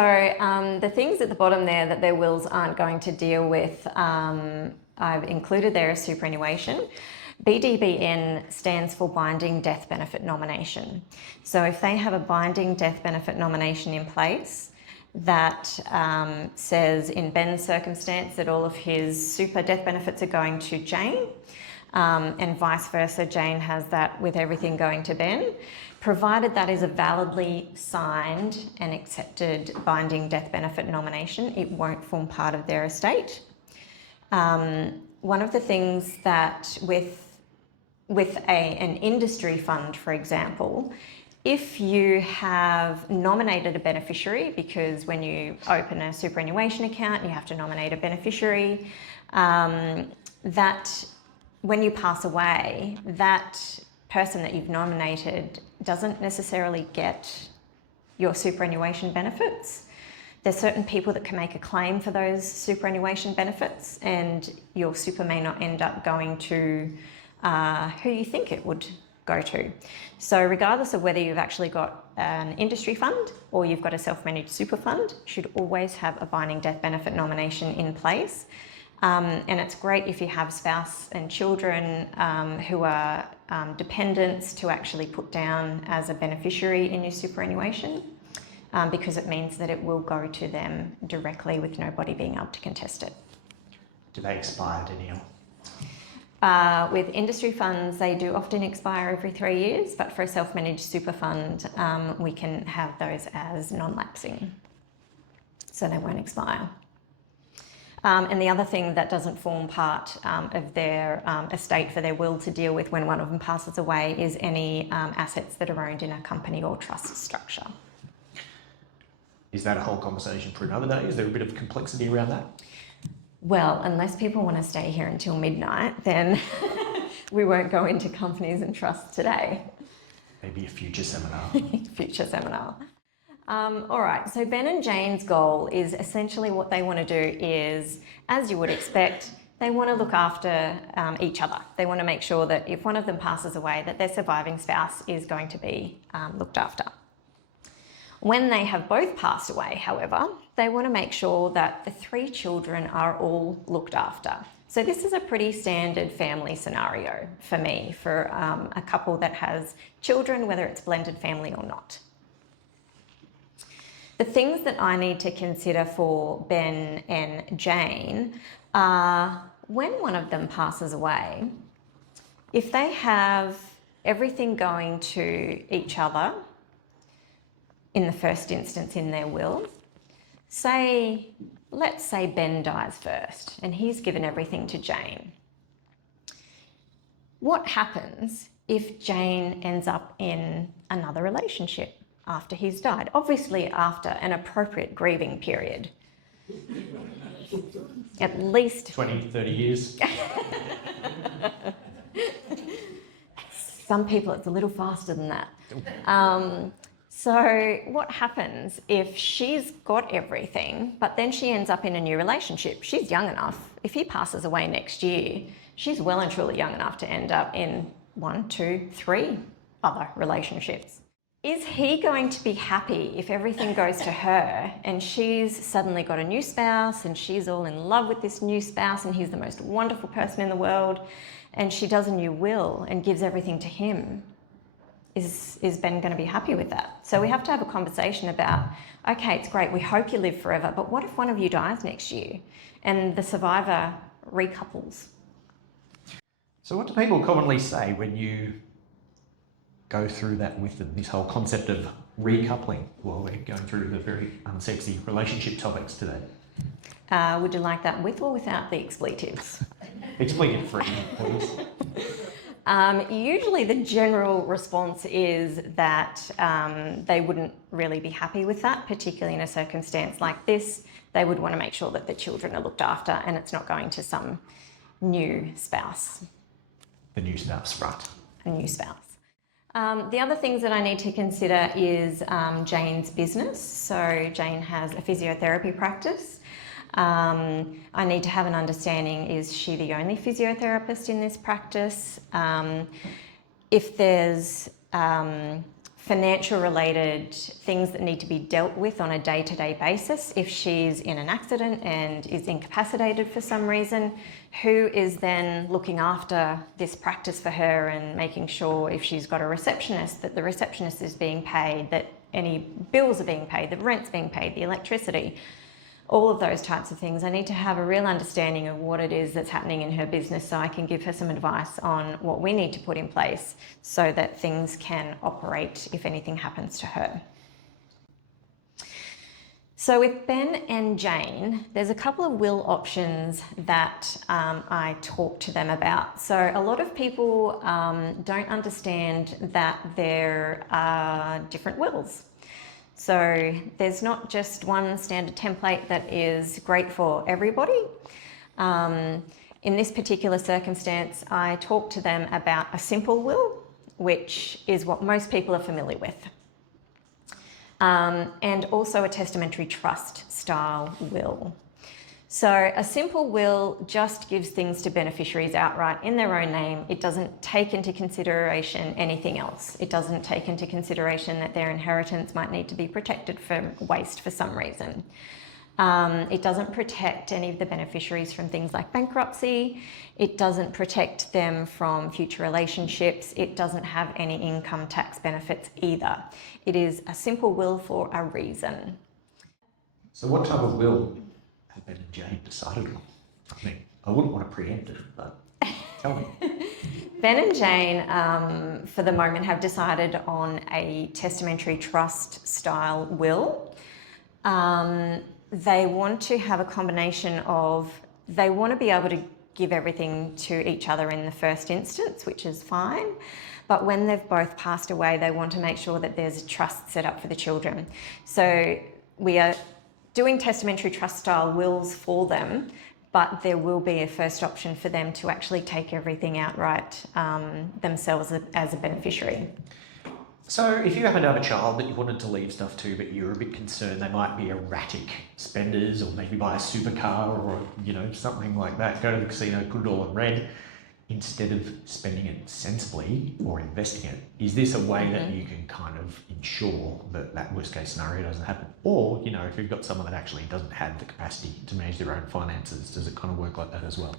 the things at the bottom there that their wills aren't going to deal with, I've included there as superannuation. BDBN stands for Binding Death Benefit Nomination. So if they have a binding death benefit nomination in place that says in Ben's circumstance that all of his super death benefits are going to Jane, and vice versa, Jane has that with everything going to Ben, provided that is a validly signed and accepted binding death benefit nomination, it won't form part of their estate. One of the things that with an industry fund, for example, if you have nominated a beneficiary, because when you open a superannuation account, you have to nominate a beneficiary, that when you pass away, that person that you've nominated doesn't necessarily get your superannuation benefits. There's certain people that can make a claim for those superannuation benefits, and your super may not end up going to who you think it would go to. So regardless of whether you've actually got an industry fund or you've got a self-managed super fund, you should always have a binding death benefit nomination in place. And it's great if you have spouse and children who are dependents to actually put down as a beneficiary in your superannuation, because it means that it will go to them directly with nobody being able to contest it. Do they expire, Danielle? With industry funds, they do often expire every 3 years, but for a self-managed super fund, we can have those as non-lapsing, so they won't expire. And the other thing that doesn't form part of their estate for their will to deal with when one of them passes away is any assets that are owned in a company or trust structure. Is that a whole conversation for another day? Is there a bit of complexity around that? Well, unless people want to stay here until midnight, then we won't go into companies and trusts today. Maybe a future seminar. Future seminar. All right, so Ben and Jane's goal is essentially what they want to do is, as you would expect, they want to look after each other. They want to make sure that if one of them passes away, that their surviving spouse is going to be looked after. When they have both passed away, however, they want to make sure that the 3 children are all looked after. So this is a pretty standard family scenario for me, for a couple that has children, whether it's blended family or not. The things that I need to consider for Ben and Jane are when one of them passes away, if they have everything going to each other in the first instance in their will, let's say Ben dies first and he's given everything to Jane. What happens if Jane ends up in another relationship after he's died? Obviously after an appropriate grieving period. At least 20, 30 years. Some people it's a little faster than that. So what happens if she's got everything, but then she ends up in a new relationship? She's young enough. If he passes away next year, she's well and truly young enough to end up in 1, 2, 3 other relationships. Is he going to be happy if everything goes to her and she's suddenly got a new spouse and she's all in love with this new spouse and he's the most wonderful person in the world and she does a new will and gives everything to him, is Ben going to be happy with that? So we have to have a conversation about, okay, it's great, we hope you live forever, but what if one of you dies next year and the survivor recouples? So what do people commonly say when you go through that with them, this whole concept of recoupling, while we're going through the very unsexy relationship topics today? Would you like that with or without the expletives? Expletive free, please. Usually the general response is that they wouldn't really be happy with that, particularly in a circumstance like this. They would want to make sure that the children are looked after and it's not going to some new spouse. The new spouse, right. A new spouse. The other things that I need to consider is Jane's business. So Jane has a physiotherapy practice. I need to have an understanding, is she the only physiotherapist in this practice? If there's financial related things that need to be dealt with on a day-to-day basis, if she's in an accident and is incapacitated for some reason, who is then looking after this practice for her and making sure, if she's got a receptionist, that the receptionist is being paid, that any bills are being paid, the rent's being paid, the electricity, all of those types of things. I need to have a real understanding of what it is that's happening in her business so I can give her some advice on what we need to put in place so that things can operate if anything happens to her. So with Ben and Jane, there's a couple of will options that I talk to them about. So a lot of people don't understand that there are different wills. So there's not just one standard template that is great for everybody. In this particular circumstance, I talk to them about a simple will, which is what most people are familiar with. And also a testamentary trust style will. So a simple will just gives things to beneficiaries outright in their own name. It doesn't take into consideration anything else. It doesn't take into consideration that their inheritance might need to be protected from waste for some reason. It doesn't protect any of the beneficiaries from things like bankruptcy. It doesn't protect them from future relationships. It doesn't have any income tax benefits either. It is a simple will for a reason. So what type of will have Ben and Jane decided on? I mean, I wouldn't want to preempt it, but tell me. Ben and Jane, for the moment, have decided on a testamentary trust style will. They want to have a combination of, they want to be able to give everything to each other in the first instance, which is fine. But when they've both passed away, they want to make sure that there's a trust set up for the children. So we are doing testamentary trust style wills for them, but there will be a first option for them to actually take everything outright themselves as a beneficiary. So if you happen to have a child that you wanted to leave stuff to, but you're a bit concerned they might be erratic spenders, or maybe buy a supercar or, you know, something like that, go to the casino, put it all in red, instead of spending it sensibly or investing it, is this a way that you can kind of ensure that that worst case scenario doesn't happen? Or, you know, if you've got someone that actually doesn't have the capacity to manage their own finances, does it kind of work like that as well?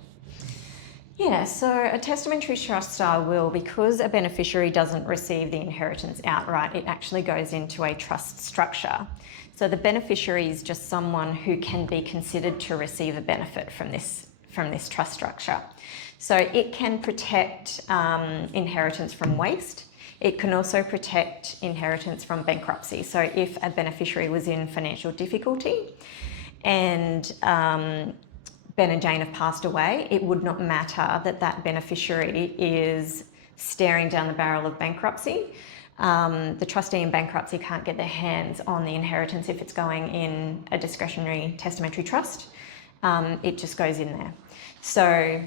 Yeah, so a testamentary trust style will, because a beneficiary doesn't receive the inheritance outright, it actually goes into a trust structure. So the beneficiary is just someone who can be considered to receive a benefit from this trust structure. So it can protect inheritance from waste. It can also protect inheritance from bankruptcy. So if a beneficiary was in financial difficulty and Ben and Jane have passed away, it would not matter that that beneficiary is staring down the barrel of bankruptcy. The trustee in bankruptcy can't get their hands on the inheritance if it's going in a discretionary testamentary trust. It just goes in there. So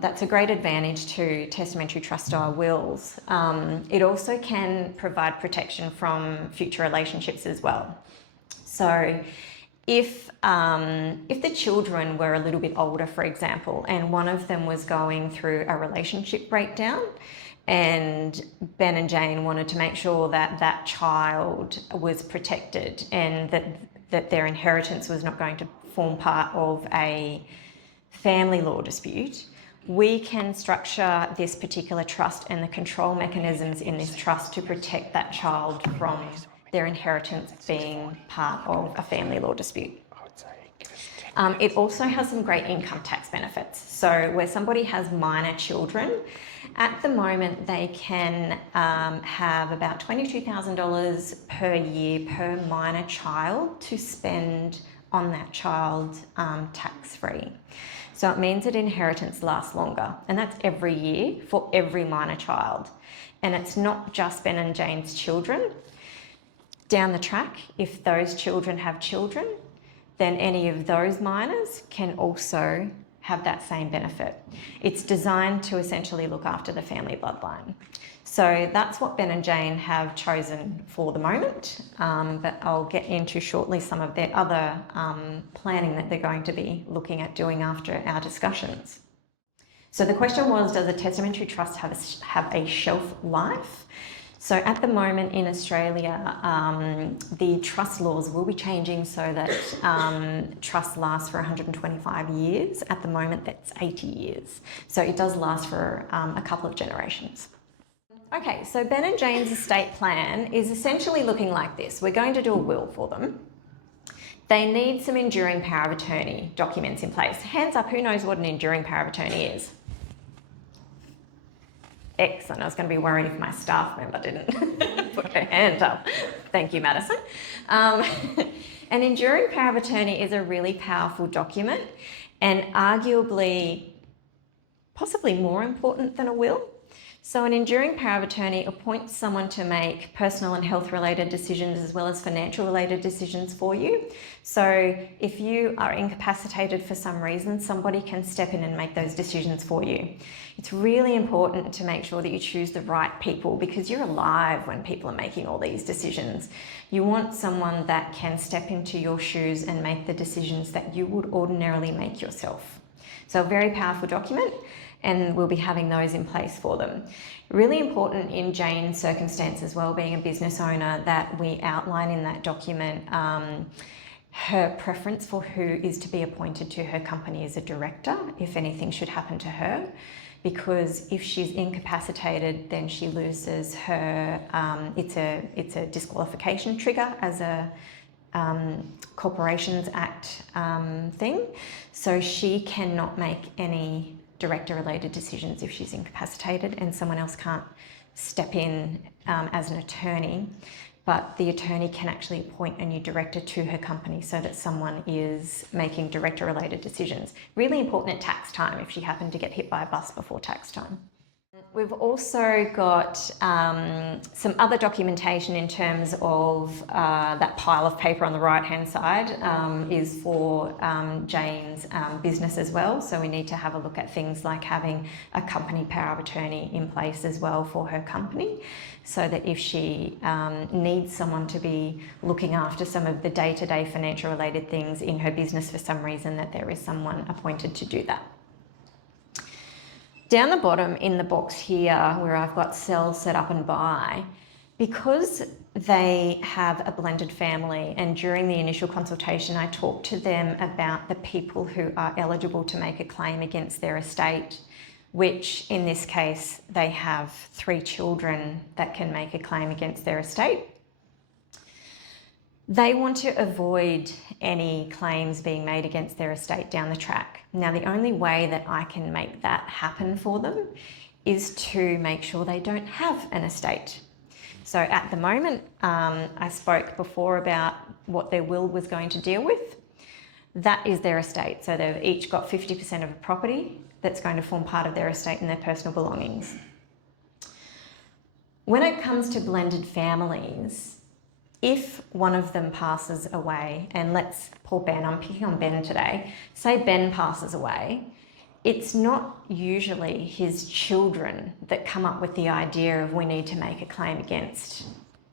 that's a great advantage to testamentary trust style wills. It also can provide protection from future relationships as well. So if the children were a little bit older, for example, and one of them was going through a relationship breakdown, and Ben and Jane wanted to make sure that that child was protected and that their inheritance was not going to form part of a family law dispute, we can structure this particular trust and the control mechanisms in this trust to protect that child from their inheritance being part of a family law dispute. It also has some great income tax benefits. So where somebody has minor children, at the moment they can have about $22,000 per year per minor child to spend on that child tax-free. So it means that inheritance lasts longer, and that's every year for every minor child. And it's not just Ben and Jane's children. Down the track, if those children have children, then any of those minors can also have that same benefit. It's designed to essentially look after the family bloodline. So that's what Ben and Jane have chosen for the moment, but I'll get into shortly some of their other planning that they're going to be looking at doing after our discussions. So the question was, does a testamentary trust have a shelf life? So at the moment in Australia, the trust laws will be changing so that trust lasts for 125 years. At the moment, that's 80 years. So it does last for a couple of generations. Okay, so Ben and Jane's estate plan is essentially looking like this. We're going to do a will for them. They need some enduring power of attorney documents in place. Hands up, who knows what an enduring power of attorney is? Excellent. I was going to be worried if my staff member didn't put her hand up. Thank you, Madison. An enduring power of attorney is a really powerful document and arguably possibly more important than a will. So an enduring power of attorney appoints someone to make personal and health related decisions as well as financial related decisions for you. So if you are incapacitated for some reason, somebody can step in and make those decisions for you. It's really important to make sure that you choose the right people because you're alive when people are making all these decisions. You want someone that can step into your shoes and make the decisions that you would ordinarily make yourself. So a very powerful document, and we'll be having those in place for them. Really important in Jane's circumstance as well, being a business owner, that we outline in that document her preference for who is to be appointed to her company as a director, if anything should happen to her. Because if she's incapacitated, then she loses her, it's a disqualification trigger as a Corporations Act thing. So she cannot make any director-related decisions if she's incapacitated, and someone else can't step in as an attorney, but the attorney can actually appoint a new director to her company so that someone is making director-related decisions. Really important at tax time if she happened to get hit by a bus before tax time. We've also got some other documentation in terms of that pile of paper on the right-hand side is for Jane's business as well. So we need to have a look at things like having a company power of attorney in place as well for her company, so that if she needs someone to be looking after some of the day-to-day financial related things in her business for some reason, that there is someone appointed to do that. Down the bottom in the box here where I've got sell, set up and buy, because they have a blended family, and during the initial consultation I talked to them about the people who are eligible to make a claim against their estate, which in this case they have 3 children that can make a claim against their estate. They want to avoid any claims being made against their estate down the track. Now, the only way that I can make that happen for them is to make sure they don't have an estate. So at the moment, I spoke before about what their will was going to deal with. That is their estate. So they've each got 50% of a property that's going to form part of their estate and their personal belongings. When it comes to blended families, if one of them passes away, and let's pull Ben, I'm picking on Ben today, say Ben passes away, it's not usually his children that come up with the idea of we need to make a claim against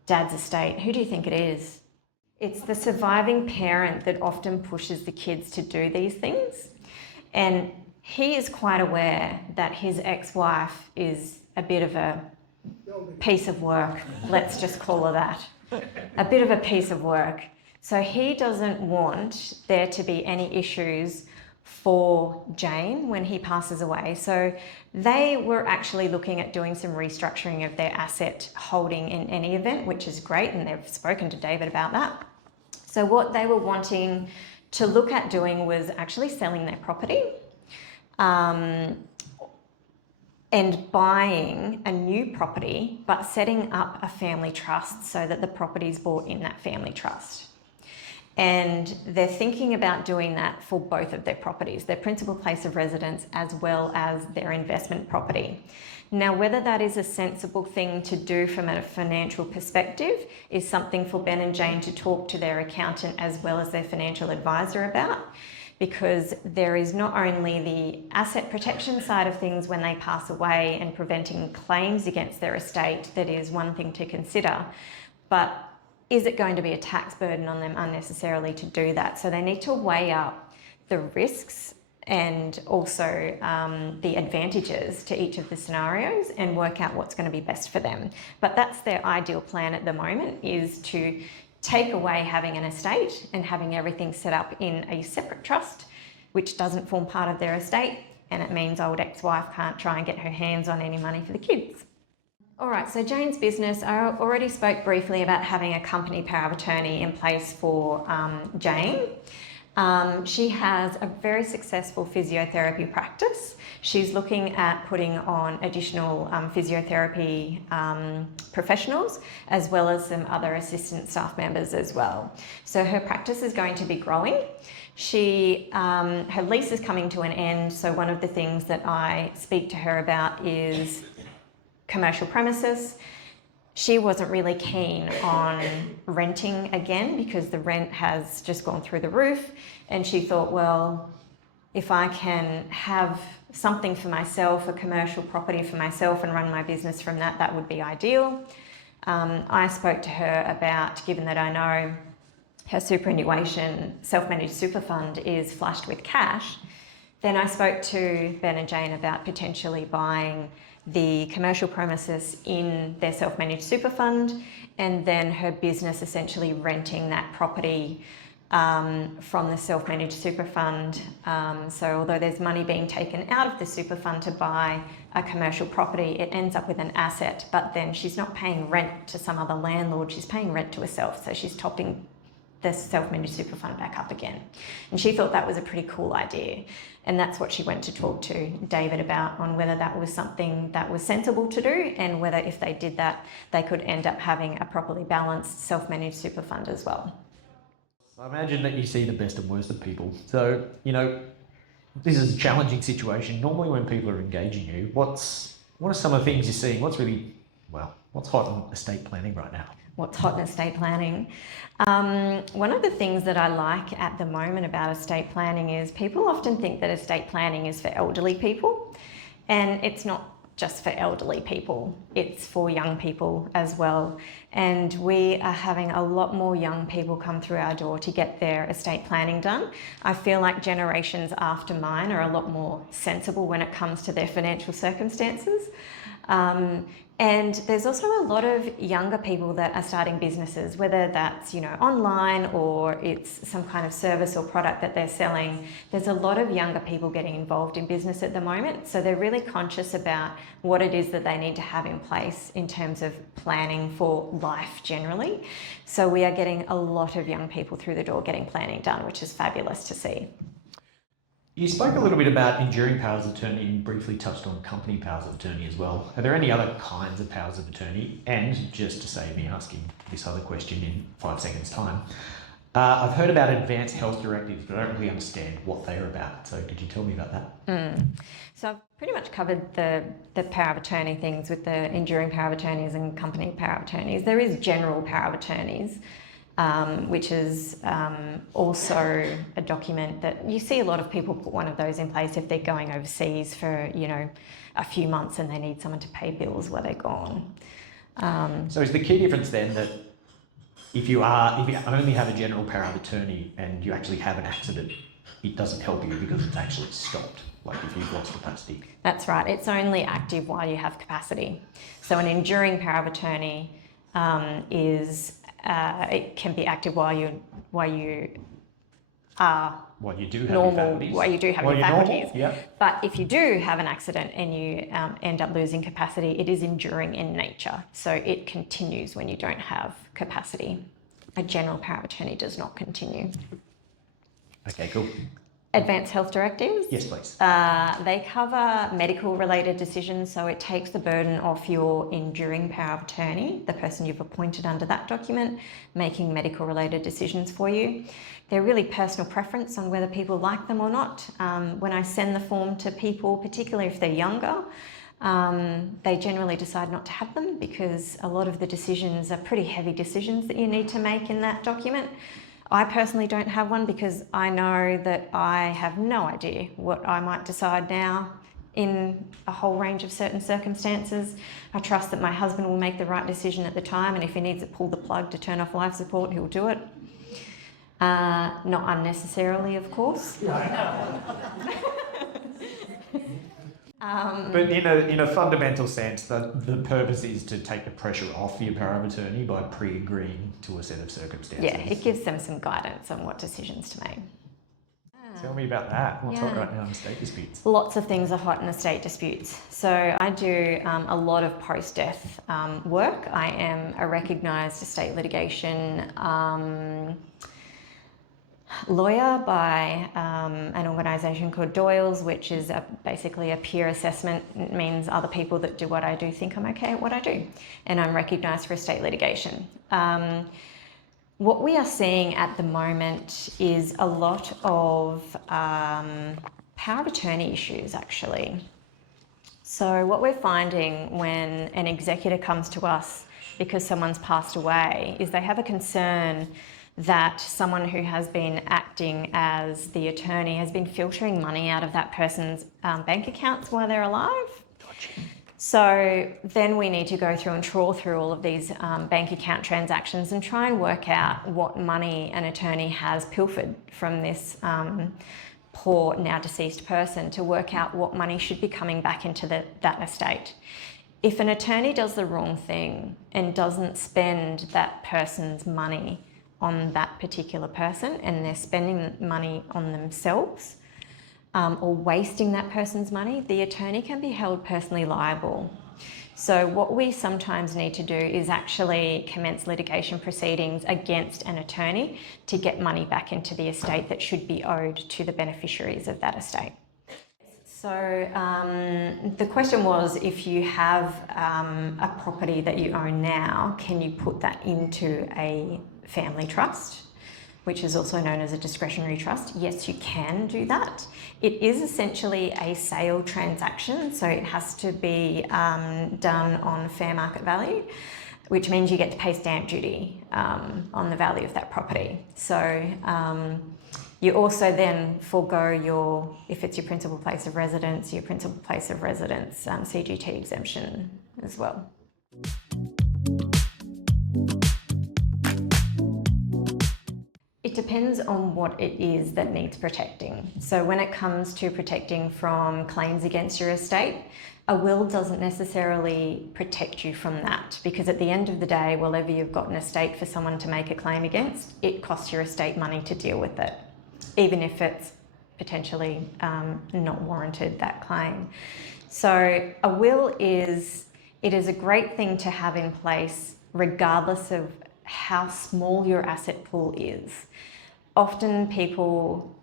Dad's estate. Who do you think it is? It's the surviving parent that often pushes the kids to do these things. And he is quite aware that his ex-wife is a bit of a piece of work, let's just call her that. A bit of a piece of work. So he doesn't want there to be any issues for Jane when he passes away. So they were actually looking at doing some restructuring of their asset holding in any event, which is great, and they've spoken to David about that. So what they were wanting to look at doing was actually selling their property and buying a new property, but setting up a family trust so that the property is bought in that family trust. And they're thinking about doing that for both of their properties, their principal place of residence as well as their investment property. Now, whether that is a sensible thing to do from a financial perspective is something for Ben and Jane to talk to their accountant as well as their financial advisor about, because there is not only the asset protection side of things when they pass away and preventing claims against their estate that is one thing to consider, but is it going to be a tax burden on them unnecessarily to do that? So they need to weigh up the risks and also the advantages to each of the scenarios and work out what's going to be best for them. But that's their ideal plan at the moment, is to take away having an estate and having everything set up in a separate trust, which doesn't form part of their estate, and it means old ex-wife can't try and get her hands on any money for the kids. All right, so Jane's business, I already spoke briefly about having a company power of attorney in place for Jane. She has a very successful physiotherapy practice. She's looking at putting on additional physiotherapy professionals, as well as some other assistant staff members as well. So her practice is going to be growing. Her lease is coming to an end, so one of the things that I speak to her about is commercial premises. She wasn't really keen on renting again because the rent has just gone through the roof, and she thought, well, if I can have something for myself, a commercial property for myself, and run my business from that, that would be ideal. I spoke to her about, given that I know her superannuation self-managed super fund is flushed with cash, then I spoke to Ben and Jane about potentially buying the commercial premises in their self-managed super fund, and then her business essentially renting that property from the self-managed super fund. So although there's money being taken out of the super fund to buy a commercial property, it ends up with an asset, but then she's not paying rent to some other landlord, she's paying rent to herself. So she's topping the self-managed super fund back up again. And she thought that was a pretty cool idea. And that's what she went to talk to David about, on whether that was something that was sensible to do, and whether if they did that, they could end up having a properly balanced self-managed super fund as well. I imagine that you see the best and worst of people. So, this is a challenging situation. Normally when people are engaging you, what are some of the things you're seeing? What's hot in estate planning right now? What's hot in estate planning? One of the things that I like at the moment about estate planning is people often think that estate planning is for elderly people, and it's not just for elderly people, it's for young people as well. And we are having a lot more young people come through our door to get their estate planning done. I feel like generations after mine are a lot more sensible when it comes to their financial circumstances. And there's also a lot of younger people that are starting businesses, whether that's, online or it's some kind of service or product that they're selling. There's a lot of younger people getting involved in business at the moment. So they're really conscious about what it is that they need to have in place in terms of planning for life generally. So we are getting a lot of young people through the door getting planning done, which is fabulous to see. You spoke a little bit about enduring powers of attorney and briefly touched on company powers of attorney as well. Are there any other kinds of powers of attorney? And just to save me asking this other question in 5 seconds' time, I've heard about advanced health directives, but I don't really understand what they are about. So could you tell me about that? So I've pretty much covered the power of attorney things with the enduring power of attorneys and company power of attorneys. There is general power of attorneys, which is also a document that you see a lot of people put one of those in place if they're going overseas for, a few months and they need someone to pay bills while they're gone. So is the key difference then that if you only have a general power of attorney and you actually have an accident, it doesn't help you because it's actually stopped, like if you've lost capacity? That's right. It's only active while you have capacity. So an enduring power of attorney it can be active while you are Well, you do have normal, your faculties. well, you do have Well, your you're normal, faculties. yeah. But if you do have an accident and you end up losing capacity, it is enduring in nature. So it continues when you don't have capacity. A general power of attorney does not continue. Okay, cool. Advanced health directives. Yes, please. They cover medical related decisions, so it takes the burden off your enduring power of attorney, the person you've appointed under that document, making medical related decisions for you. They're really personal preference on whether people like them or not. When I send the form to people, particularly if they're younger, they generally decide not to have them because a lot of the decisions are pretty heavy decisions that you need to make in that document. I personally don't have one because I know that I have no idea what I might decide now in a whole range of certain circumstances. I trust that my husband will make the right decision at the time, and if he needs to pull the plug to turn off life support, he'll do it. Not unnecessarily, of course. But in a fundamental sense, the purpose is to take the pressure off your power of attorney by pre-agreeing to a set of circumstances. Yeah, it gives them some guidance on what decisions to make. Tell me about that. What's hot Yeah. right now in estate disputes? Lots of things are hot in estate disputes. So I do a lot of post-death work. I am a recognised estate litigation lawyer by an organisation called Doyle's, which is basically a peer assessment. It means other people that do what I do think I'm okay at what I do. And I'm recognised for estate litigation. What we are seeing at the moment is a lot of power of attorney issues, actually. So what we're finding when an executor comes to us because someone's passed away is they have a concern that someone who has been acting as the attorney has been filtering money out of that person's bank accounts while they're alive. Gotcha. So then we need to go through and trawl through all of these bank account transactions and try and work out what money an attorney has pilfered from this poor now deceased person to work out what money should be coming back into that estate. If an attorney does the wrong thing and doesn't spend that person's money on that particular person and they're spending money on themselves or wasting that person's money, the attorney can be held personally liable. So what we sometimes need to do is actually commence litigation proceedings against an attorney to get money back into the estate that should be owed to the beneficiaries of that estate. So the question was, if you have a property that you own now, can you put that into a family trust, which is also known as a discretionary trust? Yes, you can do that. It is essentially a sale transaction, so it has to be done on fair market value, which means you get to pay stamp duty on the value of that property. So you also then forego your, if it's your principal place of residence, CGT exemption as well. It depends on what it is that needs protecting. So when it comes to protecting from claims against your estate, a will doesn't necessarily protect you from that, because at the end of the day, whenever you've got an estate for someone to make a claim against, it costs your estate money to deal with it, even if it's potentially not warranted, that claim. So a will is a great thing to have in place regardless of how small your asset pool is. Often people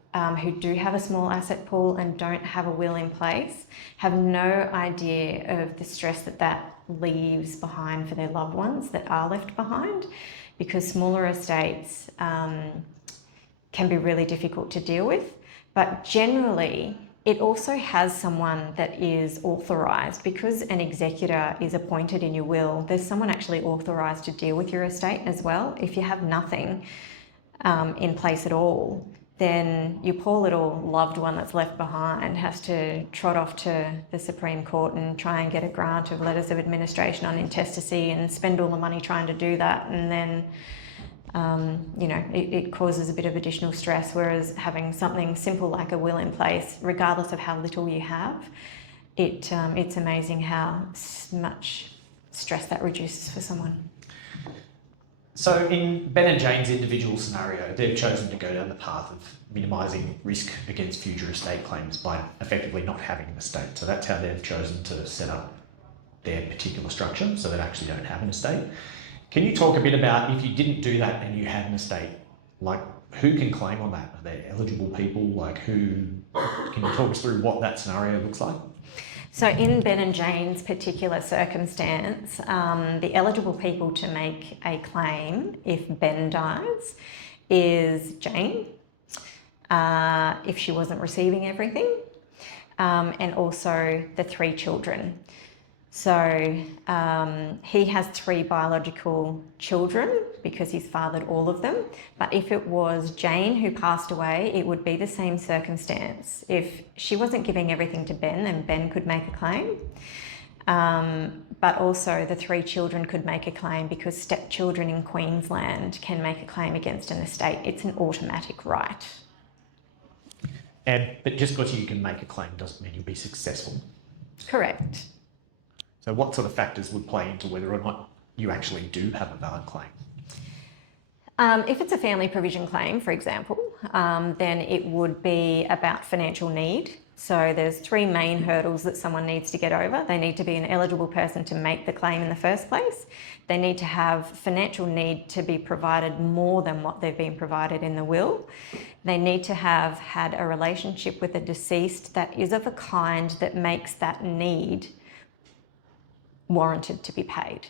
who do have a small asset pool and don't have a will in place have no idea of the stress that leaves behind for their loved ones that are left behind, because smaller estates can be really difficult to deal with. But generally, it also has someone that is authorised, because an executor is appointed in your will. There's someone actually authorised to deal with your estate as well. If you have nothing in place at all, then your poor little loved one that's left behind has to trot off to the Supreme Court and try and get a grant of letters of administration on intestacy and spend all the money trying to do that, and then it causes a bit of additional stress, whereas having something simple like a will in place, regardless of how little you have, it's amazing how much stress that reduces for someone. So in Ben and Jane's individual scenario, they've chosen to go down the path of minimising risk against future estate claims by effectively not having an estate. So that's how they've chosen to set up their particular structure, so they actually don't have an estate. Can you talk a bit about if you didn't do that and you had an estate, like who can claim on that? Are there eligible people? Like who, can you talk us through what that scenario looks like? So in Ben and Jane's particular circumstance, the eligible people to make a claim if Ben dies is Jane, if she wasn't receiving everything, and also the 3 children. So he has 3 biological children because he's fathered all of them. But if it was Jane who passed away, it would be the same circumstance. If she wasn't giving everything to Ben, then Ben could make a claim. But also the 3 children could make a claim because stepchildren in Queensland can make a claim against an estate. It's an automatic right. But just because you can make a claim doesn't mean you'll be successful. Correct. So what sort of factors would play into whether or not you actually do have a valid claim? If it's a family provision claim, for example, then it would be about financial need. So there's 3 main hurdles that someone needs to get over. They need to be an eligible person to make the claim in the first place. They need to have financial need to be provided more than what they've been provided in the will. They need to have had a relationship with a deceased that is of a kind that makes that need warranted to be paid.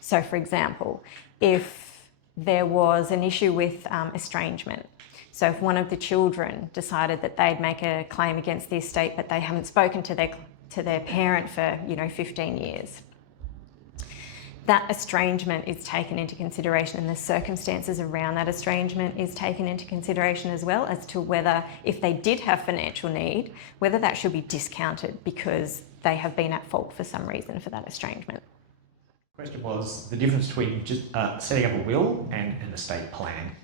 So for example, if there was an issue with estrangement, so if one of the children decided that they'd make a claim against the estate but they haven't spoken to their parent for 15 years, that estrangement is taken into consideration, and the circumstances around that estrangement is taken into consideration as well, as to whether, if they did have financial need, whether that should be discounted because they have been at fault for some reason for that estrangement. The question was the difference between just setting up a will and an estate plan.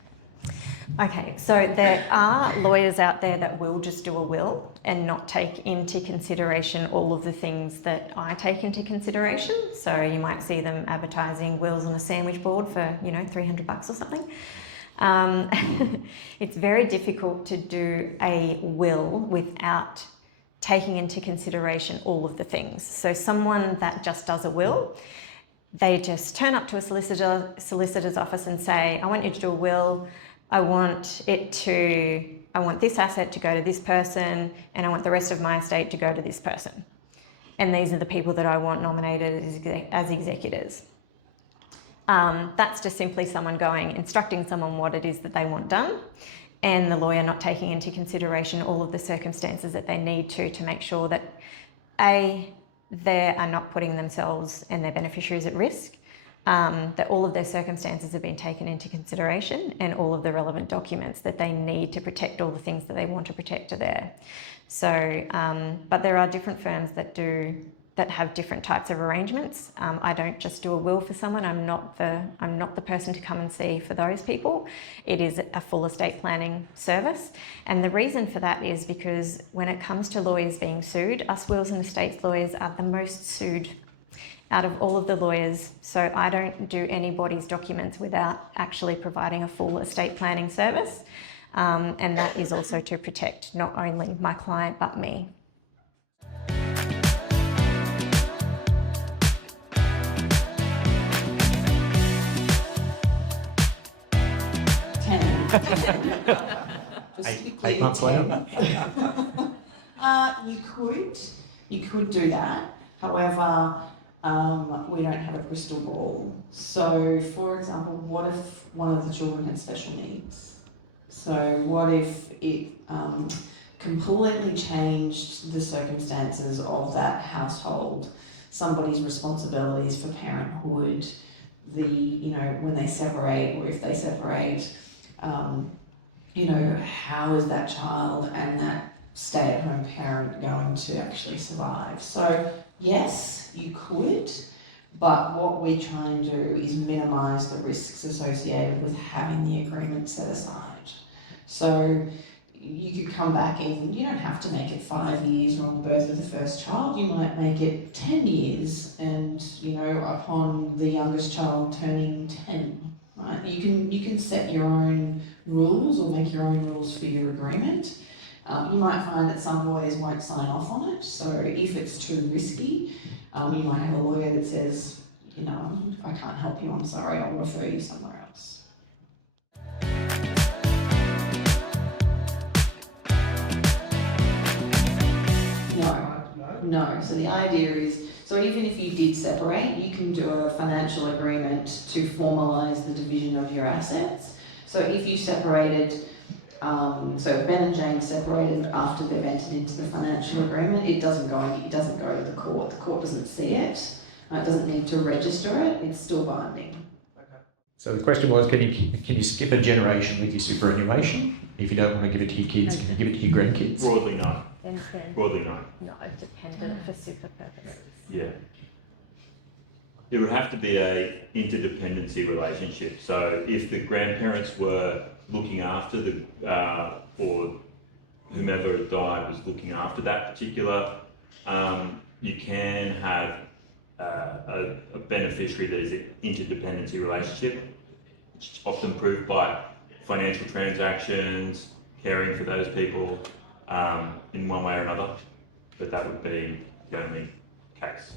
Okay, so there are lawyers out there that will just do a will and not take into consideration all of the things that I take into consideration. So you might see them advertising wills on a sandwich board for, $300 or something. It's very difficult to do a will without taking into consideration all of the things. So someone that just does a will, they just turn up to a solicitor's office and say, I want you to do a will. I want this asset to go to this person, and I want the rest of my estate to go to this person. And these are the people that I want nominated as executors. That's just simply someone instructing someone what it is that they want done, and the lawyer not taking into consideration all of the circumstances that they need to make sure that A, they are not putting themselves and their beneficiaries at risk, that all of their circumstances have been taken into consideration, and all of the relevant documents that they need to protect all the things that they want to protect are there. So, but there are different firms that have different types of arrangements. I don't just do a will for someone. I'm not the person to come and see for those people. It is a full estate planning service. And the reason for that is because when it comes to lawyers being sued, us wills and estates lawyers are the most sued out of all of the lawyers. So I don't do anybody's documents without actually providing a full estate planning service. And that is also to protect not only my client, but me. Eight months later. You could do that. However, we don't have a crystal ball. So, for example, what if one of the children had special needs? So what if it completely changed the circumstances of that household, somebody's responsibilities for parenthood, when they separate, or if they separate, how is that child and that stay-at-home parent going to actually survive? So yes, you could, but what we try and do is minimise the risks associated with having the agreement set aside. So you could come back and you don't have to make it 5 years from the birth of the first child. You might make it 10 years and, upon the youngest child turning 10, right? You can set your own rules or make your own rules for your agreement. You might find that some lawyers won't sign off on it, so if it's too risky, you might have a lawyer that says, you know, I can't help you, I'm sorry, I'll refer you somewhere else. No. So the idea is, so even if you did separate, you can do a financial agreement to formalise the division of your assets. So if you separated, so Ben and Jane separated after they've entered into the financial agreement, it doesn't go to the court. The court doesn't see it. It doesn't need to register it. It's still binding. So the question was, can you skip a generation with your superannuation? If you don't want to give it to your kids, can you give it to your grandkids? Broadly, no. Then Broadly, no. not dependent for super purposes. Yeah. It would have to be a interdependency relationship. So if the grandparents were looking after the, or whomever had died was looking after that particular, you can have a beneficiary that is an interdependency relationship. It's often proved by financial transactions, caring for those people in one way or another, but that would be the only case.